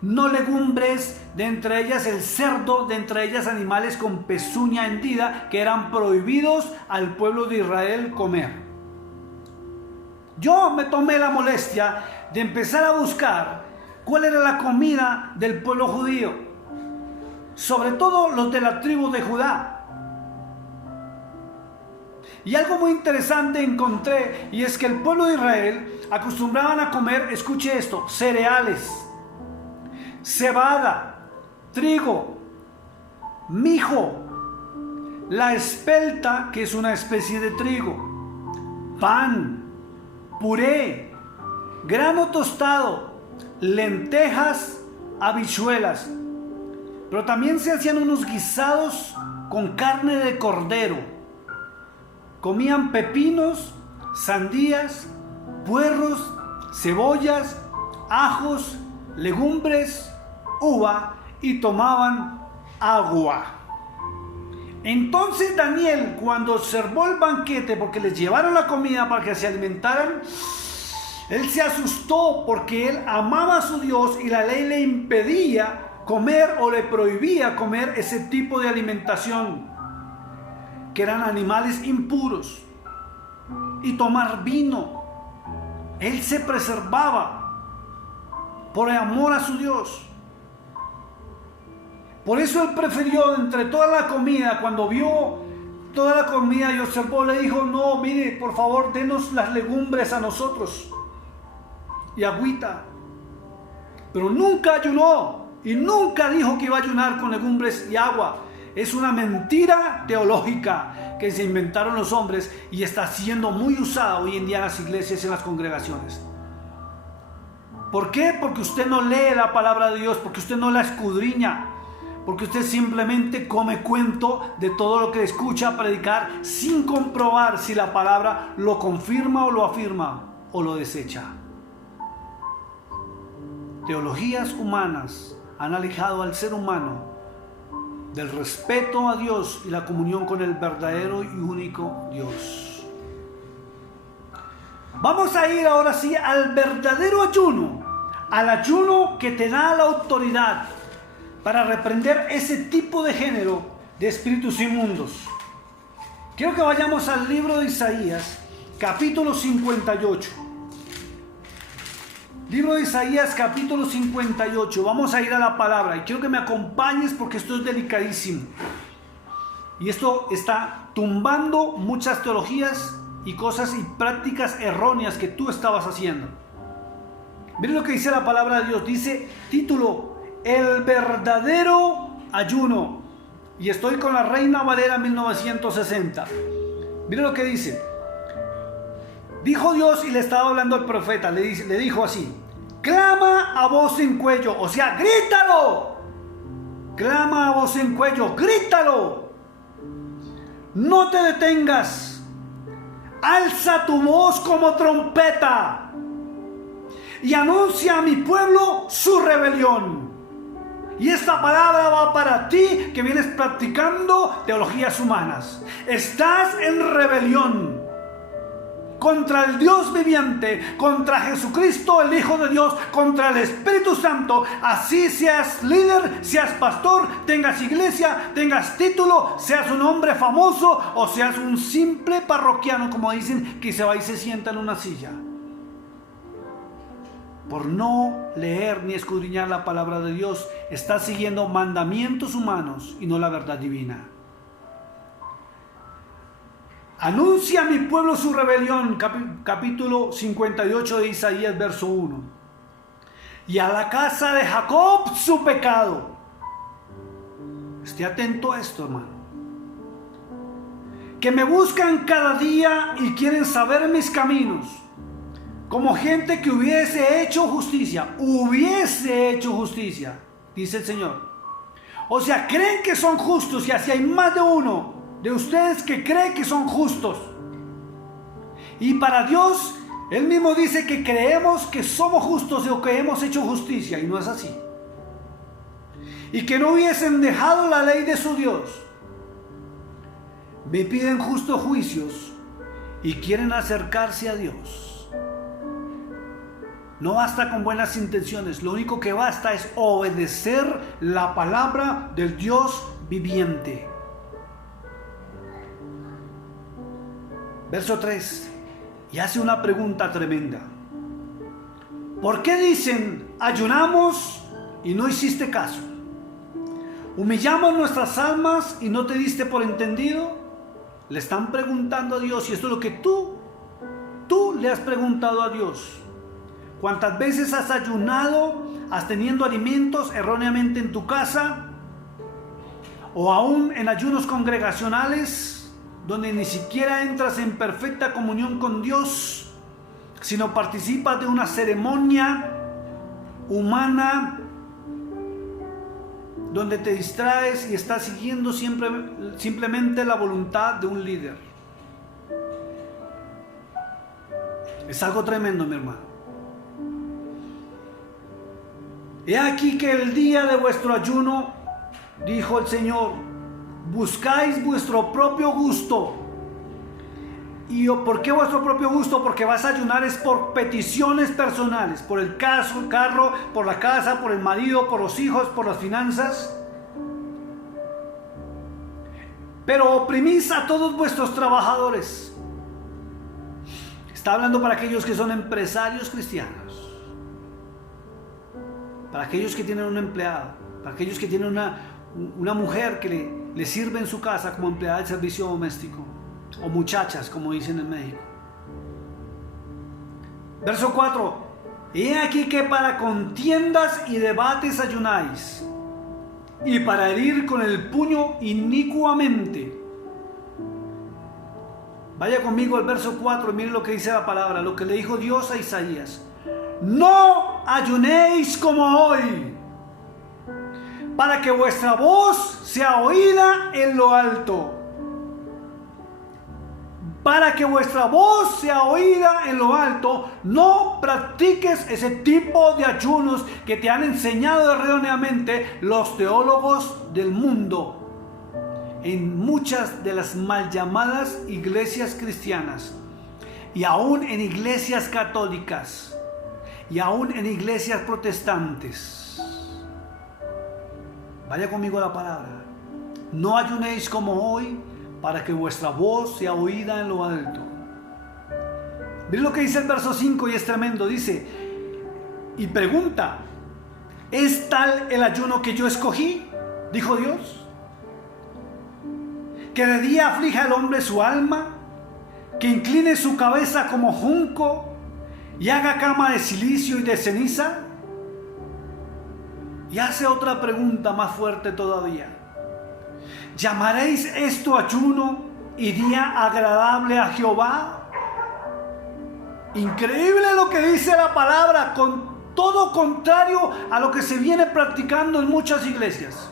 no legumbres, de entre ellas el cerdo, de entre ellas animales con pezuña hendida, que eran prohibidos al pueblo de Israel comer. Yo me tomé la molestia de empezar a buscar cuál era la comida del pueblo judío, sobre todo los de la tribu de Judá. Y algo muy interesante encontré, y es que el pueblo de Israel acostumbraban a comer, escuche esto, cereales, cebada, trigo, mijo, la espelta, que es una especie de trigo, pan, puré, grano tostado, lentejas, habichuelas. Pero también se hacían unos guisados con carne de cordero. Comían pepinos, sandías, puerros, cebollas, ajos, legumbres, uva y tomaban agua. Entonces Daniel, cuando observó el banquete, porque les llevaron la comida para que se alimentaran, él se asustó porque él amaba a su Dios y la ley le impedía comer o le prohibía comer ese tipo de alimentación, que eran animales impuros, y tomar vino. Él se preservaba por amor a su Dios. Por eso él prefirió, entre toda la comida, cuando vio toda la comida y observó, le dijo: no, mire, por favor, denos las legumbres a nosotros y agüita. Pero nunca ayunó y nunca dijo que iba a ayunar con legumbres y agua. Es una mentira teológica que se inventaron los hombres y está siendo muy usada hoy en día en las iglesias y en las congregaciones. ¿Por qué? Porque usted no lee la palabra de Dios, porque usted no la escudriña, porque usted simplemente come cuento de todo lo que escucha predicar sin comprobar si la palabra lo confirma o lo afirma o lo desecha. Teologías humanas han alejado al ser humano del respeto a Dios y la comunión con el verdadero y único Dios. Vamos a ir ahora sí al verdadero ayuno, al ayuno que te da la autoridad para reprender ese tipo de género de espíritus inmundos. Quiero que vayamos al libro de Isaías, capítulo 58. Libro de Isaías, capítulo 58. Vamos a ir a la palabra y quiero que me acompañes porque esto es delicadísimo. Y esto está tumbando muchas teologías y cosas y prácticas erróneas que tú estabas haciendo. Miren lo que dice la palabra de Dios. Dice, título: El verdadero ayuno. Y estoy con la Reina Valera 1960. Miren lo que dice. Dijo Dios y le estaba hablando al profeta, le dijo así: clama a voz en cuello, o sea, grítalo. Clama a voz en cuello, grítalo. No te detengas. Alza tu voz como trompeta y anuncia a mi pueblo su rebelión. Y esta palabra va para ti que vienes practicando teologías humanas. Estás en rebelión contra el Dios viviente, contra Jesucristo, el Hijo de Dios, contra el Espíritu Santo. Así seas líder, seas pastor, tengas iglesia, tengas título, seas un hombre famoso o seas un simple parroquiano, como dicen, que se va y se sienta en una silla. Por no leer ni escudriñar la palabra de Dios, estás siguiendo mandamientos humanos y no la verdad divina. Anuncia a mi pueblo su rebelión, capítulo 58 de Isaías, verso 1. Y a la casa de Jacob su pecado. Esté atento a esto, hermano. Que me buscan cada día y quieren saber mis caminos, como gente que hubiese hecho justicia, dice el Señor. O sea, creen que son justos, y así hay más de uno de ustedes que cree que son justos. Y para Dios, Él mismo dice que creemos que somos justos o que hemos hecho justicia, y no es así. Y que no hubiesen dejado la ley de su Dios. Me piden justos juicios y quieren acercarse a Dios. No basta con buenas intenciones, lo único que basta es obedecer la palabra del Dios viviente. Verso 3. y hace una pregunta tremenda. ¿Por qué dicen, ayunamos y no hiciste caso? ¿Humillamos nuestras almas y no te diste por entendido? Le están preguntando a Dios, y esto es lo que tú le has preguntado a Dios. ¿Cuántas veces has ayunado, has tenido alimentos erróneamente en tu casa? O aún en ayunos congregacionales, donde ni siquiera entras en perfecta comunión con Dios, sino participas de una ceremonia humana, donde te distraes y estás siguiendo simplemente la voluntad de un líder. Es algo tremendo, mi hermano. He aquí que el día de vuestro ayuno, dijo el Señor, buscáis vuestro propio gusto. ¿Y por qué vuestro propio gusto? Porque vas a ayunar es por peticiones personales, por el carro, por la casa, por el marido, por los hijos, por las finanzas. Pero oprimís a todos vuestros trabajadores. Está hablando para aquellos que son empresarios cristianos, para aquellos que tienen un empleado, para aquellos que tienen una mujer que le sirve en su casa como empleada de servicio doméstico, o muchachas, como dicen en México. Verso 4. He aquí que para contiendas y debates ayunáis, y para herir con el puño inicuamente. Vaya conmigo al verso 4 y miren lo que dice la palabra, lo que le dijo Dios a Isaías. No ayunéis como hoy, para que vuestra voz sea oída en lo alto. Para que vuestra voz sea oída en lo alto, no practiques ese tipo de ayunos que te han enseñado erróneamente los teólogos del mundo en muchas de las mal llamadas iglesias cristianas, y aún en iglesias católicas, y aún en iglesias protestantes. Vaya conmigo a la palabra. No ayunéis como hoy, para que vuestra voz sea oída en lo alto. Miren lo que dice el verso 5 y es tremendo. Dice, y pregunta, ¿es tal el ayuno que yo escogí? Dijo Dios. Que de día aflija el hombre su alma, que incline su cabeza como junco y haga cama de silicio y de ceniza. Y hace otra pregunta más fuerte todavía. ¿Llamaréis esto ayuno y día agradable a Jehová? Increíble lo que dice la palabra, con todo contrario a lo que se viene practicando en muchas iglesias.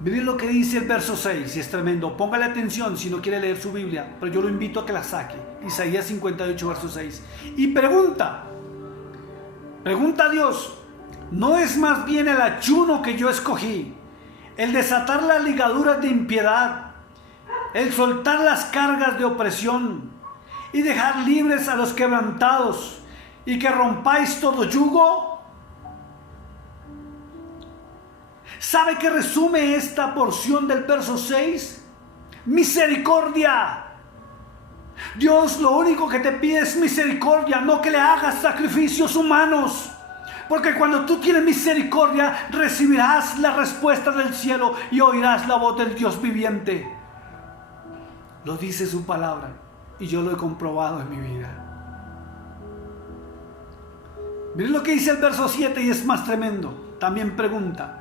Miren lo que dice el verso 6, y es tremendo. Póngale atención si no quiere leer su Biblia, pero yo lo invito a que la saque. Isaías 58, verso 6. Y pregunta a Dios, ¿no es más bien el ayuno que yo escogí, el desatar las ligaduras de impiedad, el soltar las cargas de opresión y dejar libres a los quebrantados, y que rompáis todo yugo? ¿Sabe qué resume esta porción del verso 6? Misericordia. Dios lo único que te pide es misericordia, no que le hagas sacrificios humanos. Porque cuando tú tienes misericordia, recibirás la respuesta del cielo y oirás la voz del Dios viviente. Lo dice su palabra y yo lo he comprobado en mi vida. Miren lo que dice el verso 7 y es más tremendo. También pregunta.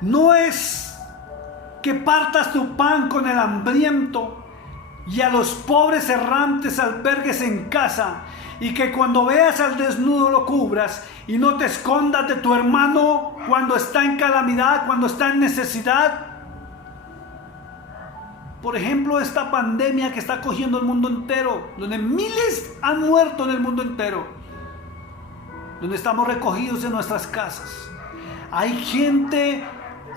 ¿No es que partas tu pan con el hambriento y a los pobres errantes albergues en casa, y que cuando veas al desnudo lo cubras y no te escondas de tu hermano cuando está en calamidad, cuando está en necesidad? Por ejemplo, esta pandemia que está cogiendo el mundo entero, donde miles han muerto en el mundo entero, donde estamos recogidos en nuestras casas. Hay gente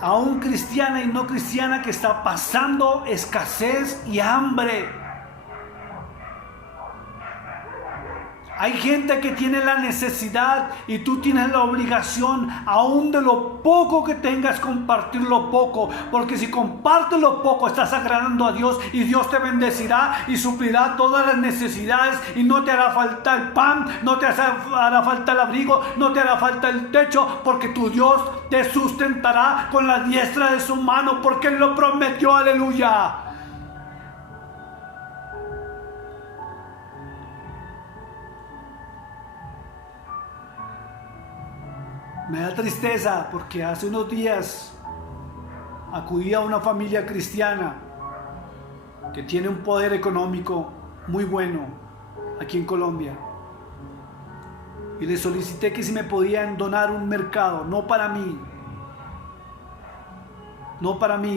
aún cristiana y no cristiana que está pasando escasez y hambre. Hay gente que tiene la necesidad y tú tienes la obligación, aún de lo poco que tengas, compartir lo poco. Porque si compartes lo poco, estás agradando a Dios y Dios te bendecirá y suplirá todas las necesidades y no te hará falta el pan, no te hará falta el abrigo, no te hará falta el techo, porque tu Dios te sustentará con la diestra de su mano, porque Él lo prometió. Aleluya. Me da tristeza porque hace unos días acudí a una familia cristiana que tiene un poder económico muy bueno aquí en Colombia. Y les solicité que si me podían donar un mercado, no para mí,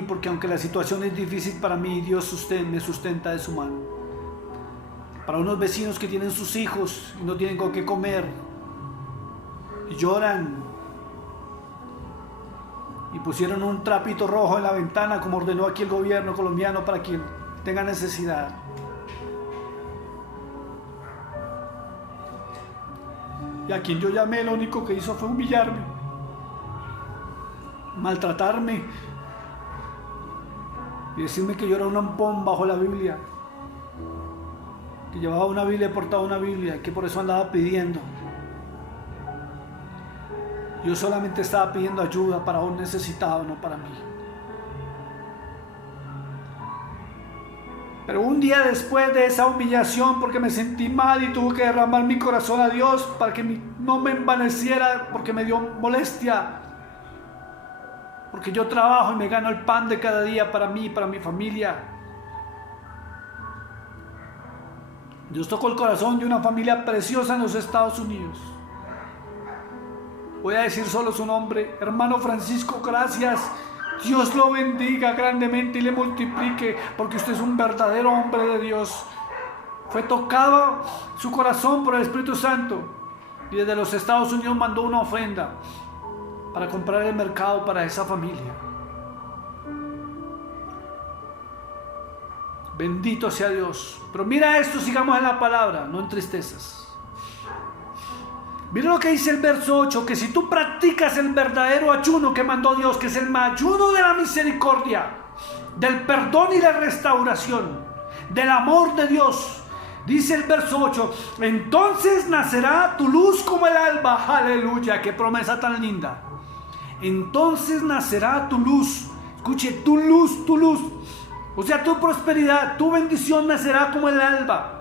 porque aunque la situación es difícil para mí, Dios me sustenta de su mano. Para unos vecinos que tienen sus hijos y no tienen con qué comer y lloran, y pusieron un trapito rojo en la ventana, como ordenó aquí el gobierno colombiano, para quien tenga necesidad. Y a quien yo llamé, lo único que hizo fue humillarme, maltratarme y decirme que yo era un ampón bajo la Biblia, que llevaba una Biblia y portaba una Biblia, y que por eso andaba pidiendo. Yo solamente estaba pidiendo ayuda para un necesitado, no para mí. Pero un día después de esa humillación, porque me sentí mal y tuve que derramar mi corazón a Dios para que no me envaneciera, porque me dio molestia, porque yo trabajo y me gano el pan de cada día para mí y para mi familia. Dios tocó el corazón de una familia preciosa en los Estados Unidos. Voy a decir solo su nombre: hermano Francisco, gracias. Dios lo bendiga grandemente y le multiplique, porque usted es un verdadero hombre de Dios. Fue tocado su corazón por el Espíritu Santo y desde los Estados Unidos mandó una ofrenda para comprar el mercado para esa familia. Bendito sea Dios. Pero mira esto, sigamos en la palabra, no en tristezas. Mira lo que dice el verso 8, que si tú practicas el verdadero ayuno que mandó Dios, que es el ayuno de la misericordia, del perdón y la restauración, del amor de Dios, dice el verso 8, entonces nacerá tu luz como el alba. Aleluya, qué promesa tan linda. Entonces nacerá tu luz. Escuche, tu luz. O sea, tu prosperidad, tu bendición nacerá como el alba.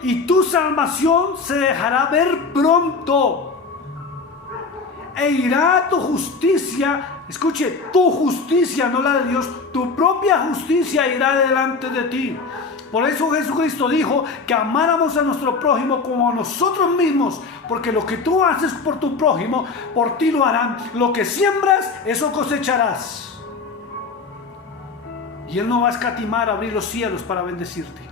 Y tu salvación se dejará ver pronto. E irá tu justicia. Escuche, tu justicia, no la de Dios. Tu propia justicia irá delante de ti. Por eso Jesucristo dijo que amáramos a nuestro prójimo como a nosotros mismos. Porque lo que tú haces por tu prójimo, por ti lo harán. Lo que siembras, eso cosecharás. Y Él no va a escatimar a abrir los cielos para bendecirte.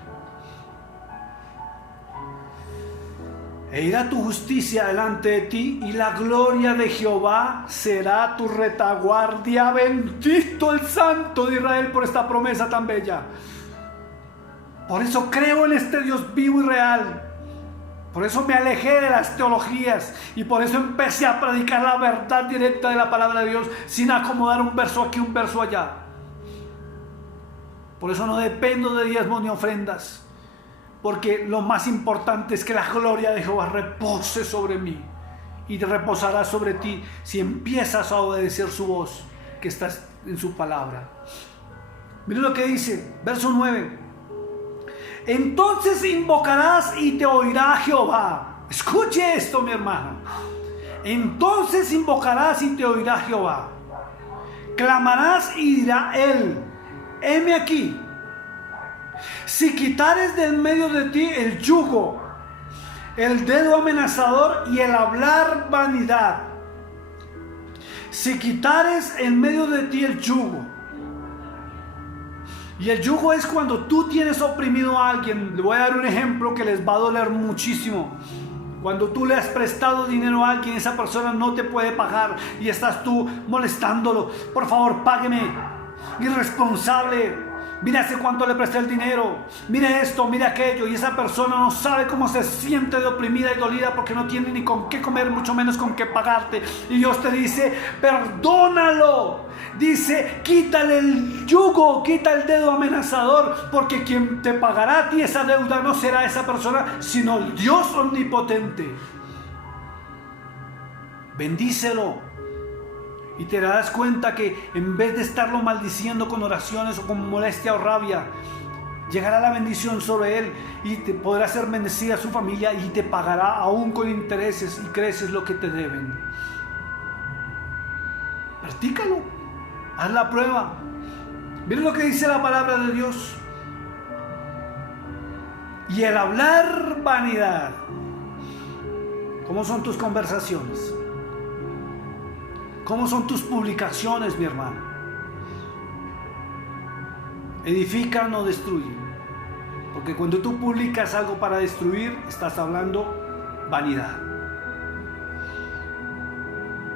E irá tu justicia delante de ti, y la gloria de Jehová será tu retaguardia. Bendito el Santo de Israel por esta promesa tan bella. Por eso creo en este Dios vivo y real. Por eso me alejé de las teologías y por eso empecé a predicar la verdad directa de la palabra de Dios, sin acomodar un verso aquí, un verso allá. Por eso no dependo de diezmos ni ofrendas. Porque lo más importante es que la gloria de Jehová repose sobre mí. Y reposará sobre ti si empiezas a obedecer su voz, que está en su palabra. Miren lo que dice, verso 9. Entonces invocarás y te oirá Jehová. Escuche esto, mi hermano. Entonces invocarás y te oirá Jehová. Clamarás y dirá Él: heme aquí. Si quitares del medio de ti el yugo, el dedo amenazador y el hablar vanidad. Si quitares en medio de ti el yugo. Y el yugo es cuando tú tienes oprimido a alguien. Le voy a dar un ejemplo que les va a doler muchísimo. Cuando tú le has prestado dinero a alguien, esa persona no te puede pagar y estás tú molestándolo. Por favor, págueme. Irresponsable. Mira hace cuánto le presté el dinero, mire esto, mire aquello, y esa persona no sabe cómo se siente de oprimida y dolida porque no tiene ni con qué comer, mucho menos con qué pagarte. Y Dios te dice, perdónalo. Dice, quítale el yugo, quita el dedo amenazador, porque quien te pagará a ti esa deuda no será esa persona, sino el Dios omnipotente. Bendícelo. Y te darás cuenta que en vez de estarlo maldiciendo con oraciones o con molestia o rabia, llegará la bendición sobre él y te podrá ser bendecida su familia y te pagará aún con intereses y creces lo que te deben. Practícalo, haz la prueba. Mira lo que dice la palabra de Dios. Y el hablar vanidad. ¿Cómo son tus conversaciones? ¿Cómo son tus publicaciones, mi hermano? ¿Edifican o destruyen? Porque cuando tú publicas algo para destruir, estás hablando vanidad.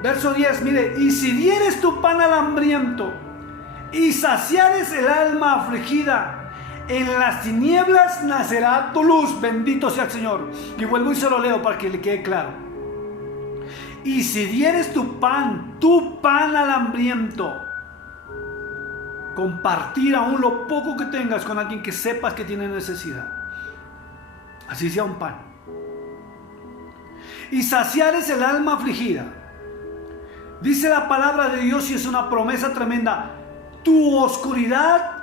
Verso 10, mire, y si dieres tu pan al hambriento y saciares el alma afligida, en las tinieblas nacerá tu luz. Bendito sea el Señor. Y vuelvo y se lo leo para que le quede claro. Y si dieres tu pan al hambriento, compartir aún lo poco que tengas con alguien que sepas que tiene necesidad, así sea un pan, y saciares el alma afligida, dice la palabra de Dios, y es una promesa tremenda, tu oscuridad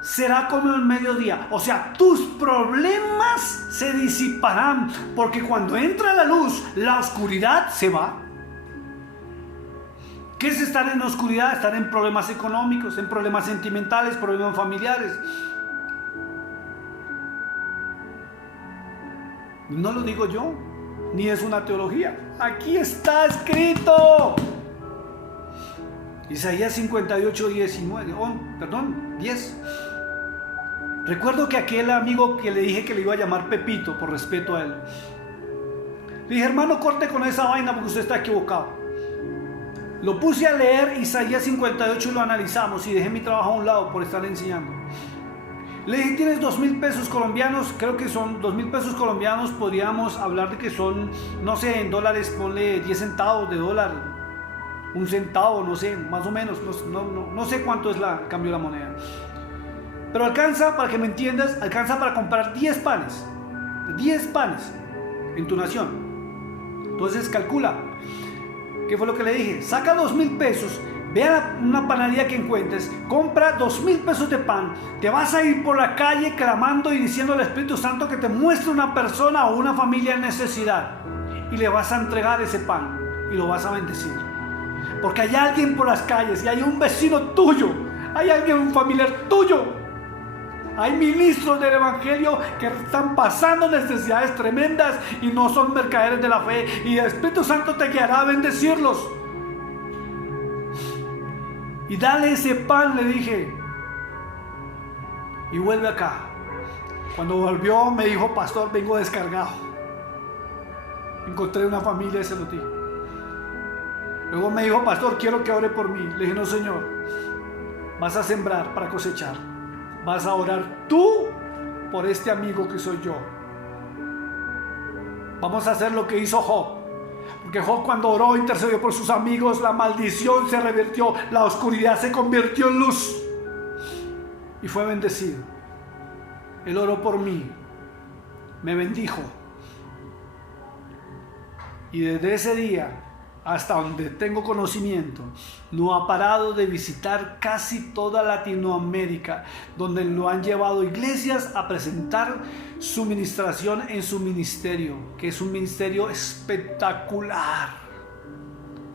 será como el mediodía. O sea, tus problemas se disiparán, porque cuando entra la luz, la oscuridad se va. ¿Qué es estar en la oscuridad? Estar en problemas económicos, en problemas sentimentales, problemas familiares. No lo digo yo, ni es una teología. Aquí está escrito. Isaías 58, 10. Recuerdo que aquel amigo que le dije que le iba a llamar Pepito, por respeto a él, le dije, hermano, corte con esa vaina porque usted está equivocado. Lo puse a leer Isaías 58 y lo analizamos, y dejé mi trabajo a un lado por estar enseñando. Le dije, tienes 2,000 pesos colombianos, creo que son 2,000 pesos colombianos, podríamos hablar de que son, no sé, en dólares, ponle 10 centavos de dólar, 1 centavo, no sé, más o menos, no sé cuánto es el cambio de la moneda. Pero alcanza, para que me entiendas, alcanza para comprar 10 panes en tu nación. Entonces calcula. ¿Qué fue lo que le dije? Saca 2,000 pesos, ve a una panadería que encuentres, compra 2,000 pesos de pan, te vas a ir por la calle clamando y diciendo al Espíritu Santo que te muestre una persona o una familia en necesidad, y le vas a entregar ese pan y lo vas a bendecir. Porque hay alguien por las calles, y hay un vecino tuyo, hay alguien, un familiar tuyo. Hay ministros del Evangelio que están pasando necesidades tremendas y no son mercaderes de la fe, y el Espíritu Santo te guiará a bendecirlos. Y dale ese pan, le dije, y vuelve acá. Cuando volvió me dijo, pastor, vengo descargado, encontré una familia y se lo di. Luego me dijo, pastor, quiero que ore por mí. Le dije, no, señor, vas a sembrar para cosechar. Vas a orar tú por este amigo que soy yo. Vamos a hacer lo que hizo Job. Porque Job, cuando oró, intercedió por sus amigos, la maldición se revirtió, la oscuridad se convirtió en luz y fue bendecido. Él oró por mí, me bendijo, y desde ese día hasta donde tengo conocimiento, no ha parado de visitar casi toda Latinoamérica, donde lo han llevado iglesias a presentar su ministración en su ministerio, que es un ministerio espectacular,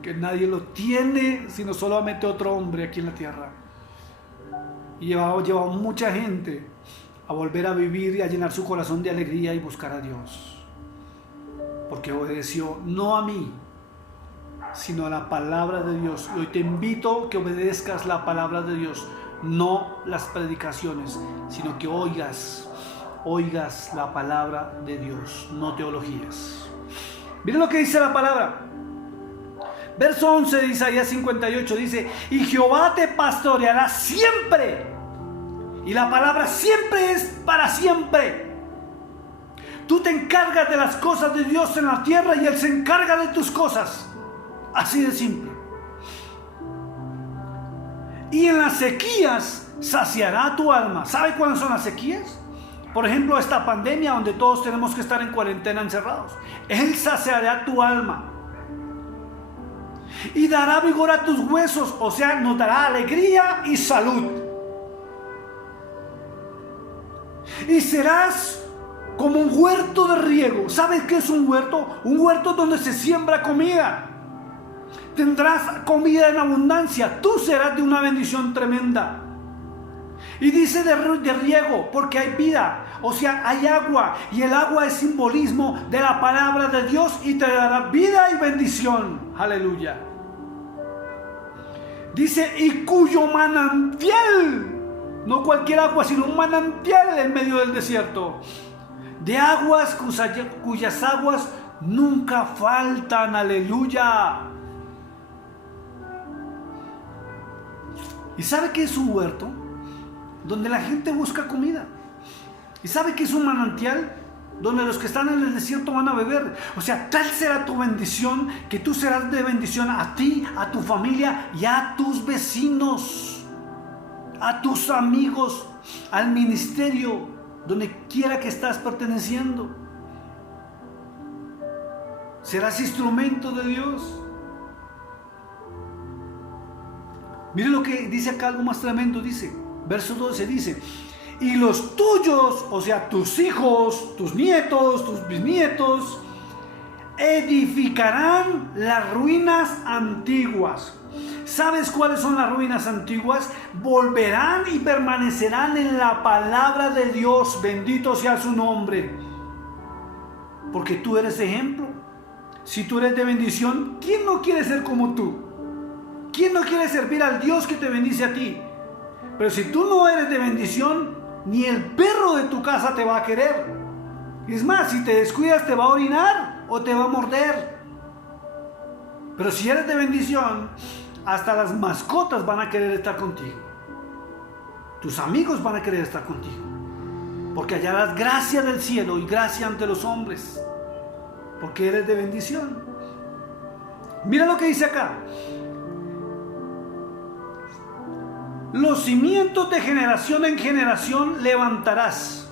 que nadie lo tiene sino solamente otro hombre aquí en la tierra. Y llevado mucha gente a volver a vivir y a llenar su corazón de alegría y buscar a Dios, porque obedeció no a mí, sino a la palabra de Dios. Y hoy te invito a que obedezcas la palabra de Dios, no las predicaciones, sino que oigas la palabra de Dios, no teologías. Miren lo que dice la palabra. Verso 11 de Isaías 58 dice, y Jehová te pastoreará siempre, Y la palabra siempre es para siempre. Tú te encargas de las cosas de Dios en la tierra y Él se encarga de tus cosas. Así de simple. Y en las sequías saciará tu alma. ¿Sabe cuáles son las sequías? Por ejemplo, esta pandemia donde todos tenemos que estar en cuarentena encerrados. Él saciará tu alma. Y dará vigor a tus huesos. O sea, nos dará alegría y salud. Y serás como un huerto de riego. ¿Sabes qué es un huerto? Un huerto donde se siembra comida. Tendrás comida en abundancia. Tú serás de una bendición tremenda. Y dice de riego, porque hay vida. O sea, hay agua. Y el agua es simbolismo de la palabra de Dios y te dará vida y bendición. Aleluya. Dice, y cuyo manantial, no cualquier agua, sino un manantial en medio del desierto, de aguas cuyas aguas nunca faltan. Aleluya. ¿Y sabe qué es un huerto? Donde la gente busca comida. ¿Y sabe qué es un manantial? Donde los que están en el desierto van a beber. O sea, tal será tu bendición, que tú serás de bendición a ti, a tu familia y a tus vecinos, a tus amigos, al ministerio, donde quiera que estás perteneciendo. Serás instrumento de Dios. Mire lo que dice acá, algo más tremendo. Dice, verso 12 dice, y los tuyos, o sea, tus hijos, tus nietos, tus bisnietos, edificarán las ruinas antiguas. ¿Sabes cuáles son las ruinas antiguas? Volverán y permanecerán en la palabra de Dios. Bendito sea su nombre. Porque tú eres ejemplo. Si tú eres de bendición, ¿quién no quiere ser como tú? ¿Quién no quiere servir al Dios que te bendice a ti? Pero si tú no eres de bendición, ni el perro de tu casa te va a querer. Es más, si te descuidas te va a orinar o te va a morder. Pero si eres de bendición, hasta las mascotas van a querer estar contigo. Tus amigos van a querer estar contigo. Porque hallarás gracia del cielo y gracia ante los hombres. Porque eres de bendición. Mira lo que dice acá. Los cimientos de generación en generación levantarás,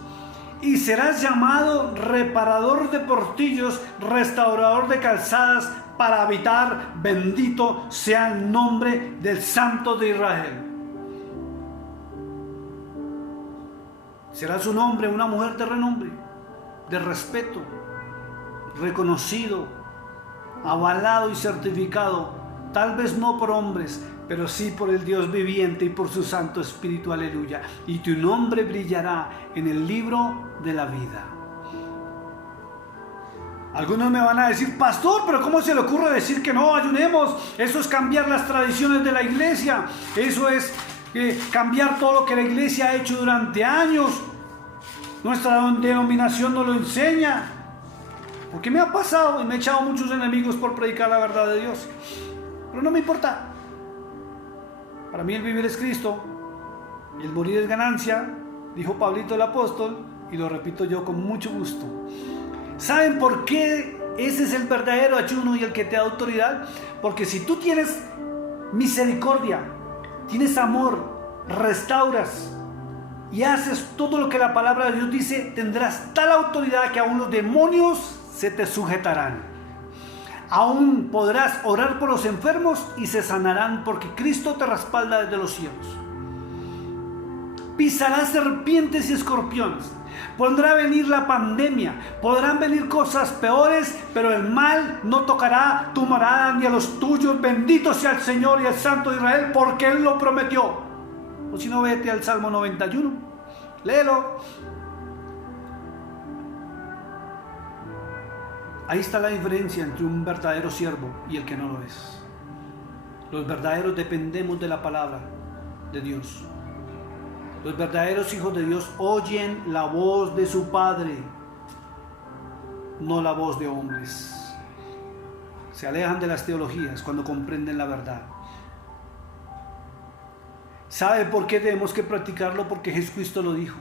y serás llamado reparador de portillos, restaurador de calzadas, para habitar. Bendito sea el nombre del Santo de Israel. Serás un hombre, una mujer de renombre, de respeto, reconocido, avalado y certificado, tal vez no por hombres, pero sí por el Dios viviente y por su Santo Espíritu. Aleluya. Y tu nombre brillará en el libro de la vida. Algunos me van a decir, pastor, pero ¿cómo se le ocurre decir que no ayunemos? Eso es cambiar las tradiciones de la iglesia. Eso es cambiar todo lo que la iglesia ha hecho durante años. Nuestra denominación nos lo enseña. Porque me ha pasado y me he echado muchos enemigos por predicar la verdad de Dios. Pero no me importa. Para mí el vivir es Cristo y el morir es ganancia, dijo Pablito el apóstol, y lo repito yo con mucho gusto. ¿Saben por qué ese es el verdadero ayuno y el que te da autoridad? Porque si tú tienes misericordia, tienes amor, restauras y haces todo lo que la palabra de Dios dice, tendrás tal autoridad que aún los demonios se te sujetarán. Aún podrás orar por los enfermos y se sanarán, porque Cristo te respalda desde los cielos. Pisarás serpientes y escorpiones. Podrá venir la pandemia, podrán venir cosas peores, pero el mal no tocará tu morada ni a los tuyos. Bendito sea el Señor y el Santo de Israel, porque Él lo prometió. O si no, vete al Salmo 91, léelo. Ahí está la diferencia entre un verdadero siervo y el que no lo es. Los verdaderos dependemos de la palabra de Dios. Los verdaderos hijos de Dios oyen la voz de su Padre, no la voz de hombres. Se alejan de las teologías cuando comprenden la verdad. ¿Sabe por qué tenemos que practicarlo? Porque Jesucristo lo dijo.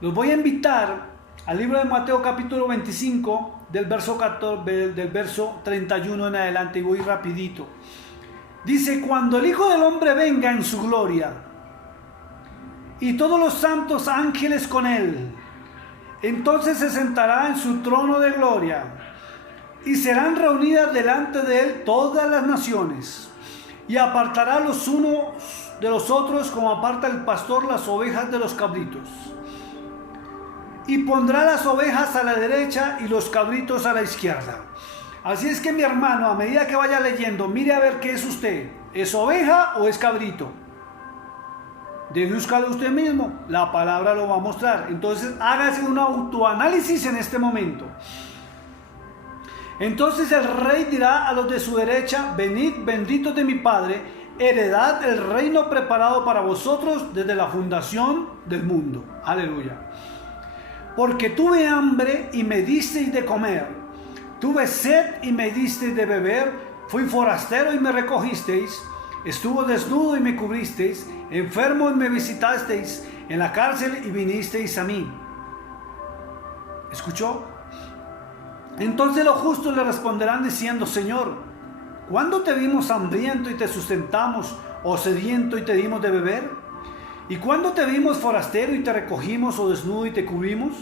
Los voy a invitar al libro de Mateo capítulo 25 del verso 31 en adelante, y voy rapidito. Dice: cuando el Hijo del Hombre venga en su gloria y todos los santos ángeles con él, entonces se sentará en su trono de gloria y serán reunidas delante de él todas las naciones, y apartará los unos de los otros como aparta el pastor las ovejas de los cabritos, y pondrá las ovejas a la derecha y los cabritos a la izquierda. Así es que, mi hermano, a medida que vaya leyendo, mire a ver qué es usted: ¿es oveja o es cabrito? Dedúzcalo usted mismo, la palabra lo va a mostrar. Entonces hágase un autoanálisis en este momento. Entonces el rey dirá a los de su derecha: venid, benditos de mi Padre, heredad el reino preparado para vosotros desde la fundación del mundo. Aleluya. Porque tuve hambre y me disteis de comer, tuve sed y me disteis de beber, fui forastero y me recogisteis, estuve desnudo y me cubristeis, enfermo y me visitasteis, en la cárcel y vinisteis a mí. ¿Escuchó? Entonces los justos le responderán diciendo: Señor, ¿cuándo te vimos hambriento y te sustentamos, o sediento y te dimos de beber? ¿Y cuándo te vimos forastero y te recogimos, o desnudo y te cubrimos?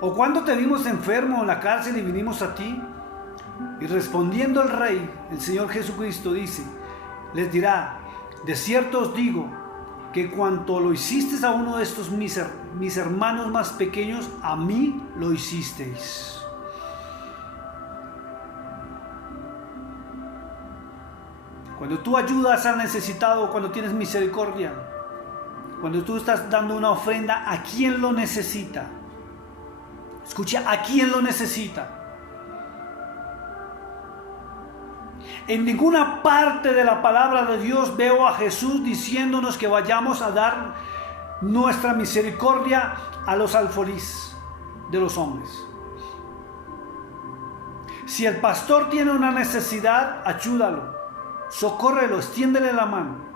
¿O cuándo te vimos enfermo en la cárcel y vinimos a ti? Y respondiendo el Rey, el Señor Jesucristo, les dirá: de cierto os digo, que cuanto lo hicisteis a uno de estos mis hermanos más pequeños, a mí lo hicisteis. Cuando tú ayudas al necesitado, cuando tienes misericordia, cuando tú estás dando una ofrenda, ¿a quién lo necesita? Escucha, ¿a quién lo necesita? En ninguna parte de la palabra de Dios veo a Jesús diciéndonos que vayamos a dar nuestra misericordia a los alfolís de los hombres. Si el pastor tiene una necesidad, ayúdalo, socórrelo, extiéndele la mano.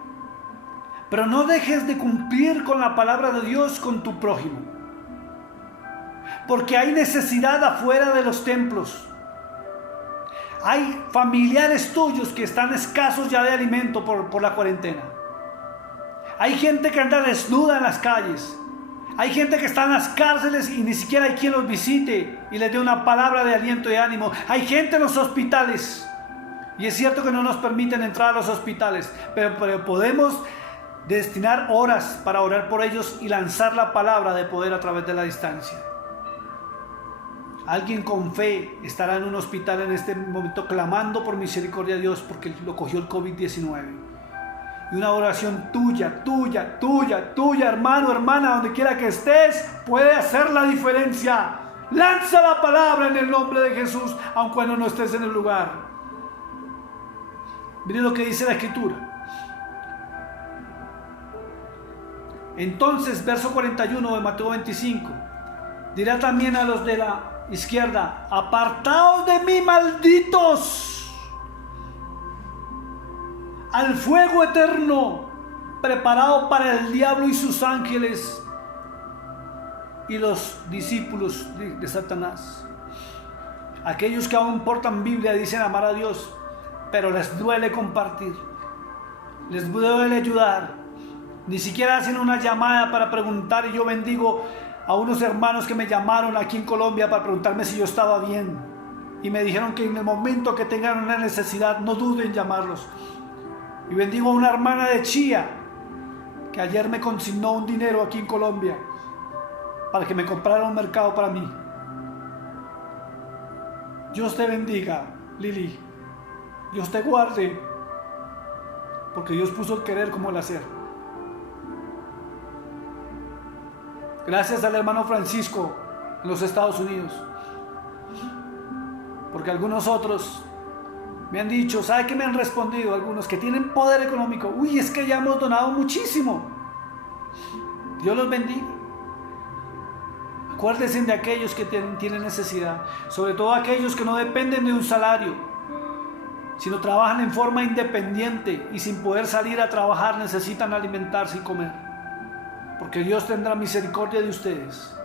Pero no dejes de cumplir con la palabra de Dios con tu prójimo, porque hay necesidad afuera de los templos. Hay familiares tuyos que están escasos ya de alimento por la cuarentena. Hay gente que anda desnuda en las calles. Hay gente que está en las cárceles y ni siquiera hay quien los visite y les dé una palabra de aliento y ánimo. Hay gente en los hospitales. Y es cierto que no nos permiten entrar a los hospitales, pero podemos destinar horas para orar por ellos y lanzar la palabra de poder a través de la distancia. Alguien con fe estará en un hospital en este momento clamando por misericordia a Dios porque lo cogió el COVID-19. Y una oración tuya, hermano, hermana, donde quiera que estés, puede hacer la diferencia. Lanza la palabra en el nombre de Jesús, aun cuando no estés en el lugar. Miren lo que dice la Escritura. Entonces, verso 41 de Mateo 25, dirá también a los de la izquierda: apartaos de mí, malditos, al fuego eterno preparado para el diablo y sus ángeles y los discípulos de Satanás. Aquellos que aún portan Biblia dicen amar a Dios, pero les duele compartir, les duele ayudar. Ni siquiera hacen una llamada para preguntar. Y yo bendigo a unos hermanos que me llamaron aquí en Colombia para preguntarme si yo estaba bien, y me dijeron que en el momento que tengan una necesidad no duden en llamarlos. Y bendigo a una hermana de Chía que ayer me consignó un dinero aquí en Colombia para que me comprara un mercado para mí. Dios te bendiga, Lili. Dios te guarde, porque Dios puso el querer como el hacer. Gracias al hermano Francisco en los Estados Unidos, porque algunos otros me han dicho, ¿sabe qué me han respondido? Algunos que tienen poder económico: uy, es que ya hemos donado muchísimo. Dios los bendiga. Acuérdense de aquellos que tienen necesidad, sobre todo aquellos que no dependen de un salario, sino trabajan en forma independiente y sin poder salir a trabajar necesitan alimentarse y comer. Porque Dios tendrá misericordia de ustedes,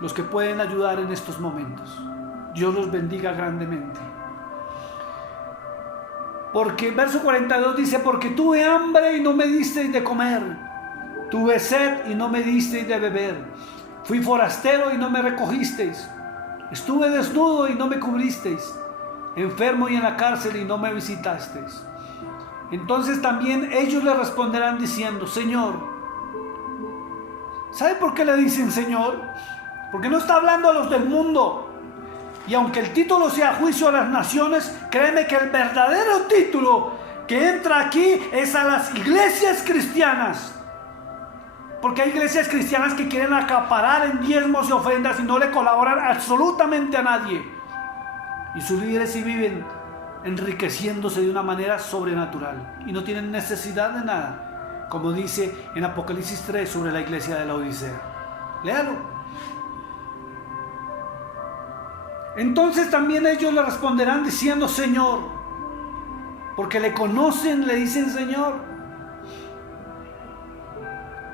los que pueden ayudar en estos momentos. Dios los bendiga grandemente. Porque verso 42 dice: porque tuve hambre y no me disteis de comer, tuve sed y no me disteis de beber, fui forastero y no me recogisteis, estuve desnudo y no me cubristeis, enfermo y en la cárcel y no me visitasteis. Entonces también ellos le responderán diciendo: Señor. ¿Sabe por qué le dicen Señor? Porque no está hablando a los del mundo. Y aunque el título sea Juicio a las Naciones, créeme que el verdadero título que entra aquí es a las iglesias cristianas. Porque hay iglesias cristianas que quieren acaparar en diezmos y ofrendas y no le colaboran absolutamente a nadie. Y sus líderes sí viven enriqueciéndose de una manera sobrenatural y no tienen necesidad de nada, como dice en Apocalipsis 3 sobre la iglesia de la Odisea. Léalo. Entonces también ellos le responderán diciendo: Señor. Porque le conocen, le dicen Señor.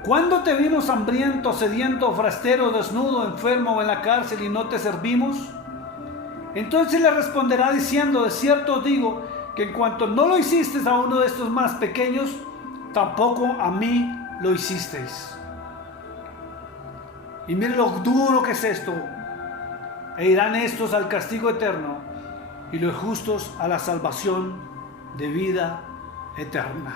¿Cuándo te vimos hambriento, sediento, forastero, desnudo, enfermo o en la cárcel y no te servimos? Entonces le responderá diciendo: de cierto os digo que en cuanto no lo hicisteis a uno de estos más pequeños, tampoco a mí lo hicisteis. Y miren lo duro que es esto. E irán estos al castigo eterno y los justos a la salvación de vida eterna.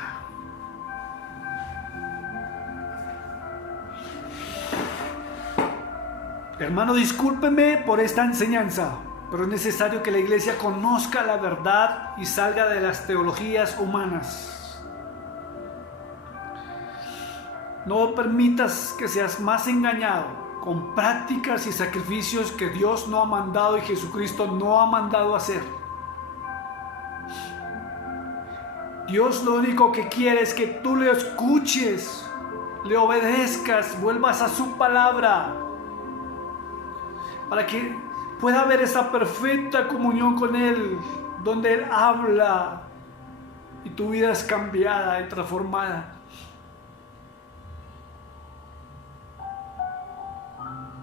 Hermano, discúlpeme por esta enseñanza, pero es necesario que la iglesia conozca la verdad y salga de las teologías humanas. No permitas que seas más engañado con prácticas y sacrificios que Dios no ha mandado y Jesucristo no ha mandado hacer. Dios lo único que quiere es que tú le escuches, le obedezcas, vuelvas a su palabra, para que pueda haber esa perfecta comunión con Él, donde Él habla y tu vida es cambiada y transformada.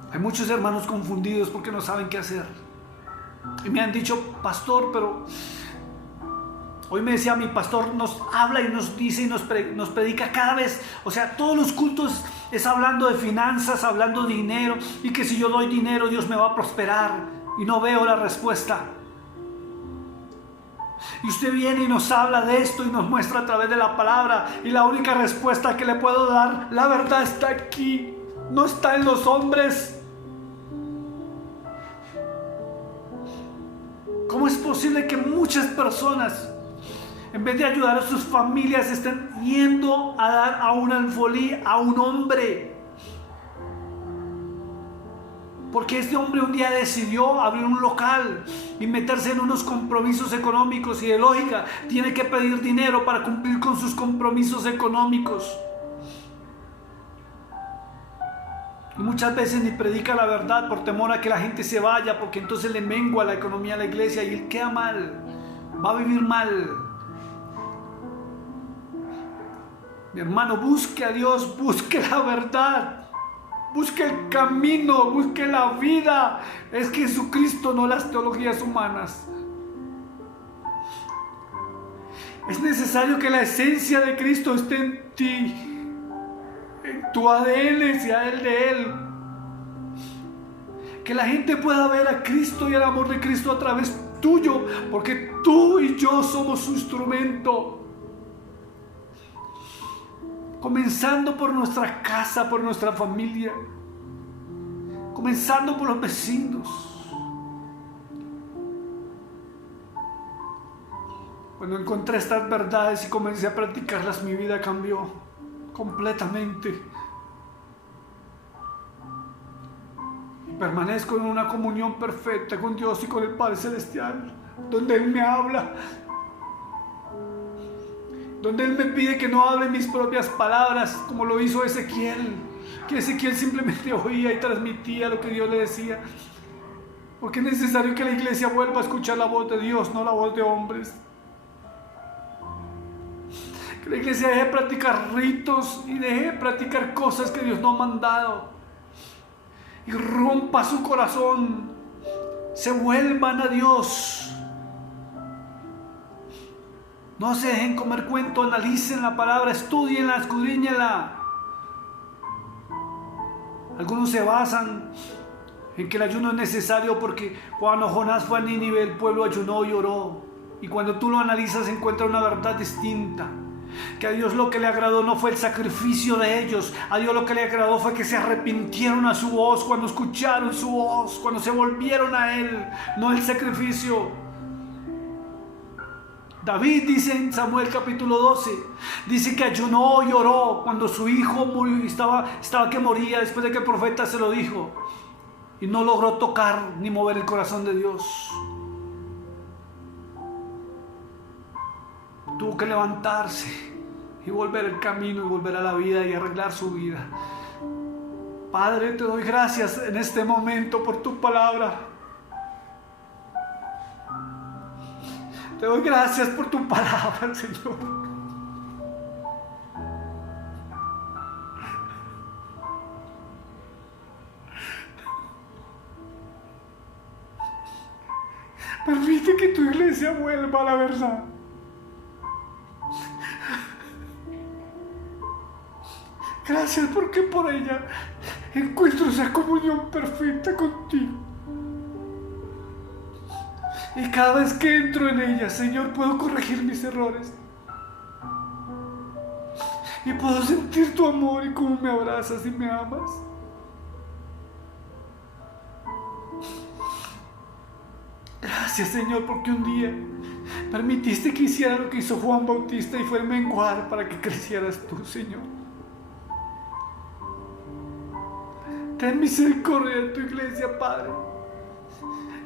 Hay muchos hermanos confundidos porque no saben qué hacer. Y me han dicho: pastor, pero hoy me decía mi pastor, nos habla y nos dice y nos predica cada vez. O sea, todos los cultos es hablando de finanzas, hablando de dinero, y que si yo doy dinero Dios me va a prosperar, y no veo la respuesta. Y usted viene y nos habla de esto y nos muestra a través de la palabra, y la única respuesta que le puedo dar, la verdad está aquí, no está en los hombres. ¿Cómo es posible que muchas personas, en vez de ayudar a sus familias, estén yendo a dar a un alfolí a un hombre? Porque este hombre un día decidió abrir un local y meterse en unos compromisos económicos, y de lógica tiene que pedir dinero para cumplir con sus compromisos económicos. Y muchas veces ni predica la verdad por temor a que la gente se vaya, porque entonces le mengua la economía a la iglesia y él queda mal, va a vivir mal. Mi hermano, busque a Dios, busque la verdad, busque el camino, busque la vida. Es Jesucristo, no las teologías humanas. Es necesario que la esencia de Cristo esté en ti, en tu ADN, sea el de Él. Que la gente pueda ver a Cristo y el amor de Cristo a través tuyo, porque tú y yo somos su instrumento. Comenzando por nuestra casa, por nuestra familia, comenzando por los vecinos. Cuando encontré estas verdades y comencé a practicarlas, mi vida cambió completamente. Y permanezco en una comunión perfecta con Dios y con el Padre Celestial, donde Él me habla, donde Él me pide que no hable mis propias palabras, como lo hizo Ezequiel, que Ezequiel simplemente oía y transmitía lo que Dios le decía, porque es necesario que la iglesia vuelva a escuchar la voz de Dios, no la voz de hombres. Que la iglesia deje de practicar ritos y deje de practicar cosas que Dios no ha mandado. Y rompa su corazón. Se vuelvan a Dios. No se dejen comer cuento, analicen la palabra, estudienla, escudriñenla. Algunos se basan en que el ayuno es necesario porque cuando Jonás fue a Nínive, el pueblo ayunó y oró. Y cuando tú lo analizas, encuentras una verdad distinta. Que a Dios lo que le agradó no fue el sacrificio de ellos. A Dios lo que le agradó fue que se arrepintieron a su voz, cuando escucharon su voz, cuando se volvieron a Él, no el sacrificio. David dice en Samuel capítulo 12, dice que ayunó y oró cuando su hijo murió, estaba que moría, después de que el profeta se lo dijo, y no logró tocar ni mover el corazón de Dios. Tuvo que levantarse y volver al camino y volver a la vida y arreglar su vida. Padre, te doy gracias en este momento por tu palabra. Te doy gracias por tu palabra, Señor. Permite que tu iglesia vuelva a la verdad. Gracias porque por ella encuentro esa comunión perfecta contigo. Y cada vez que entro en ella, Señor, puedo corregir mis errores. Y puedo sentir tu amor y cómo me abrazas y me amas. Gracias, Señor, porque un día permitiste que hiciera lo que hizo Juan Bautista y fue el menguar para que crecieras tú, Señor. Ten misericordia de tu iglesia, Padre.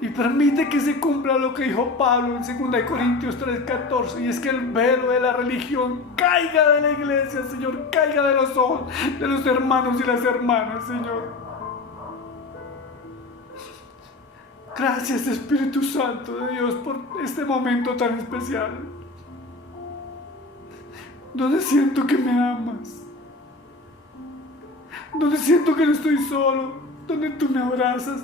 Y permite que se cumpla lo que dijo Pablo en 2 Corintios 3:14. Y es que el velo de la religión caiga de la iglesia, Señor. Caiga de los ojos de los hermanos y las hermanas, Señor. Gracias, Espíritu Santo de Dios, por este momento tan especial. Donde siento que me amas. Donde siento que no estoy solo. Donde tú me abrazas.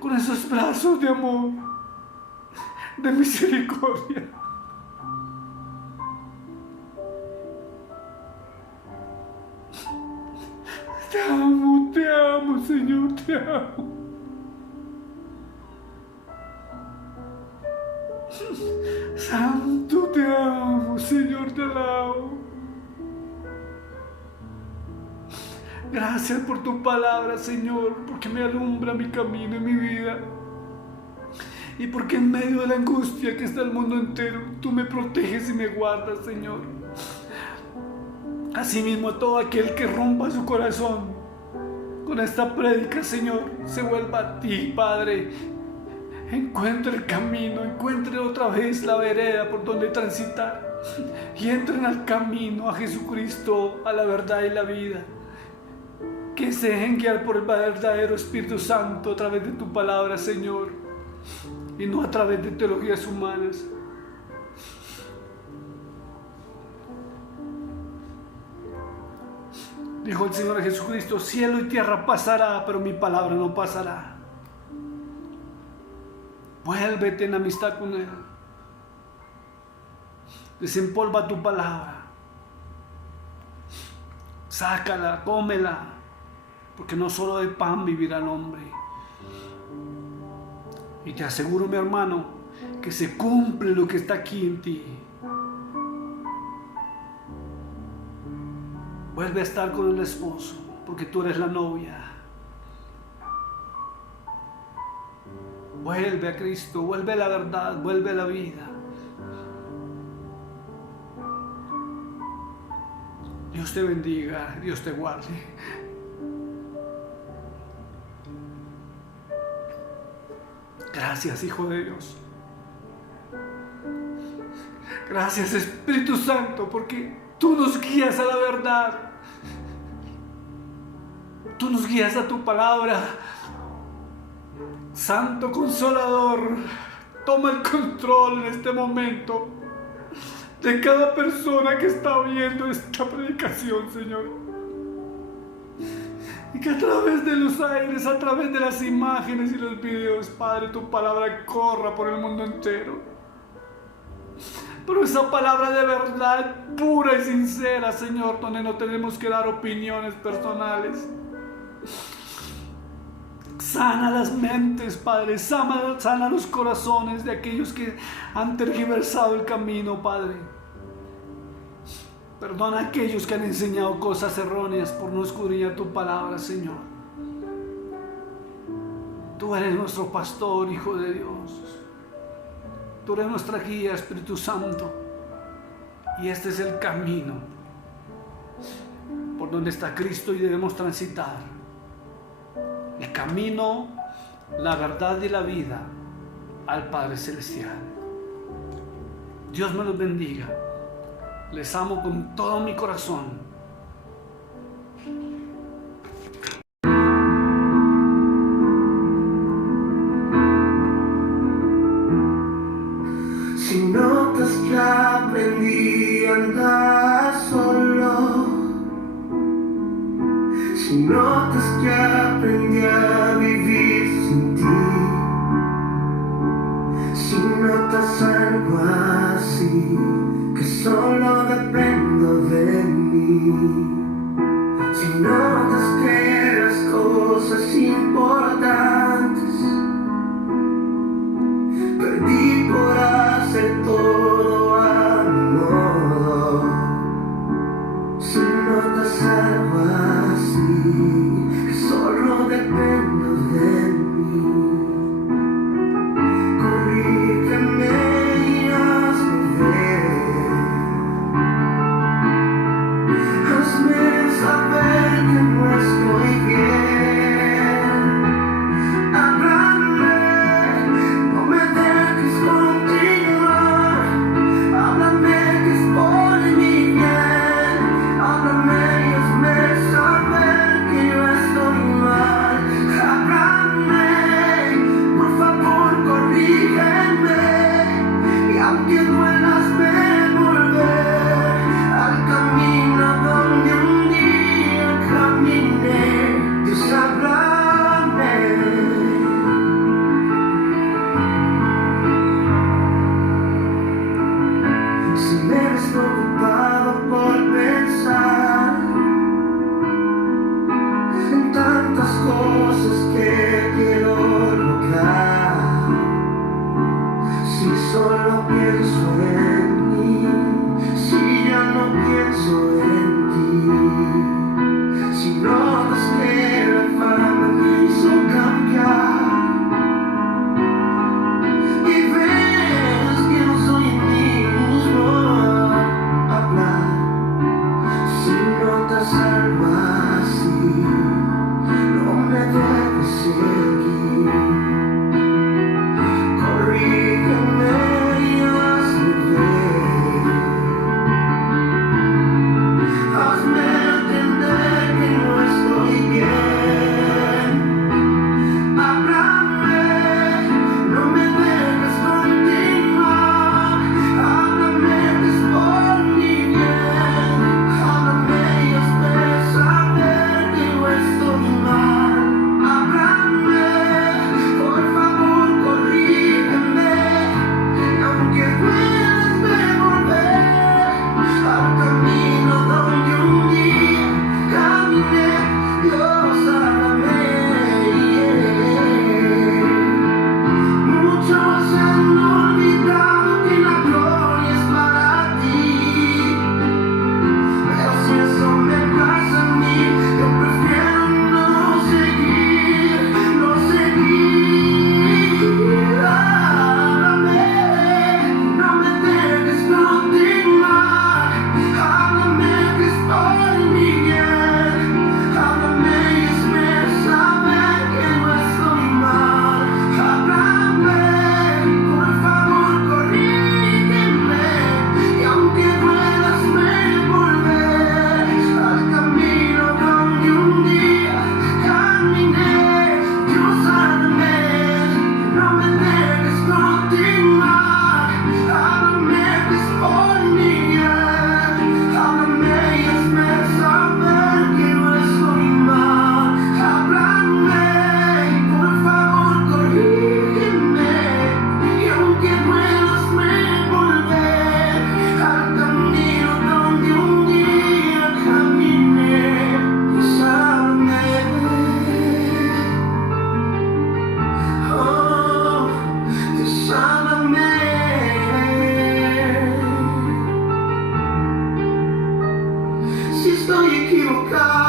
Con esos brazos de amor, de misericordia. Te amo, Señor, te amo. Santo, te amo, Señor, te alabo. Gracias por tu palabra, Señor, porque me alumbra mi camino y mi vida. Y porque en medio de la angustia que está el mundo entero, tú me proteges y me guardas, Señor. Asimismo, todo aquel que rompa su corazón con esta prédica, Señor, se vuelva a ti, Padre. Encuentre el camino, encuentre otra vez la vereda por donde transitar. Y entren al camino, a Jesucristo, a la verdad y la vida. Que se dejen guiar por el verdadero Espíritu Santo a través de tu palabra, Señor, y no a través de teologías humanas. Dijo el Señor Jesucristo: cielo y tierra pasará, pero mi palabra no pasará. Vuélvete en amistad con Él. Desempolva tu palabra. Sácala, cómela. Porque no solo de pan vivirá el hombre. Y te aseguro, mi hermano, que se cumple lo que está aquí en ti. Vuelve a estar con el esposo, porque tú eres la novia. Vuelve a Cristo, vuelve a la verdad, vuelve a la vida. Dios te bendiga, Dios te guarde. Gracias, Hijo de Dios. Gracias, Espíritu Santo, porque tú nos guías a la verdad. Tú nos guías a tu palabra. Santo Consolador, toma el control en este momento. de cada persona que está oyendo esta predicación, Señor. Y que a través de los aires, a través de las imágenes y los videos, Padre, tu palabra corra por el mundo entero. Pero esa palabra de verdad pura y sincera, Señor, donde no tenemos que dar opiniones personales. Sana las mentes, Padre, sana los corazones de aquellos que han tergiversado el camino, Padre. Perdona a aquellos que han enseñado cosas erróneas por no escudriñar tu palabra, Señor. Tú eres nuestro pastor, Hijo de Dios. Tú eres nuestra guía, Espíritu Santo. Y este es el camino por donde está Cristo y debemos transitar. El camino, la verdad y la vida al Padre Celestial. Dios me los bendiga. Les amo con todo mi corazón. Si notas que aprendí a andar solo, si notas que aprendí a vivir sin ti, si notas algo así, que solo dependo de mí, si notas que las cosas importantes perdí por hacer todo a mi modo, si notas algo así, que solo dependo de mí, corrígeme y hazme ver, hazme saber que no estoy bien, háblame, no me dejes continuar, háblame que es por mi bien, háblame y hazme saber que yo estoy mal, háblame, por favor corrígeme, y aunque duela hazme volver al camino donde un día caminé, Dios háblame. Si me ves preocupado por pensar en tantas cosas que quiero lograr, si solo pienso en mí, si ya no pienso en ti, si notas que la fama me hizo cambiar y ves que no soy el mismo hablar, si equivocado.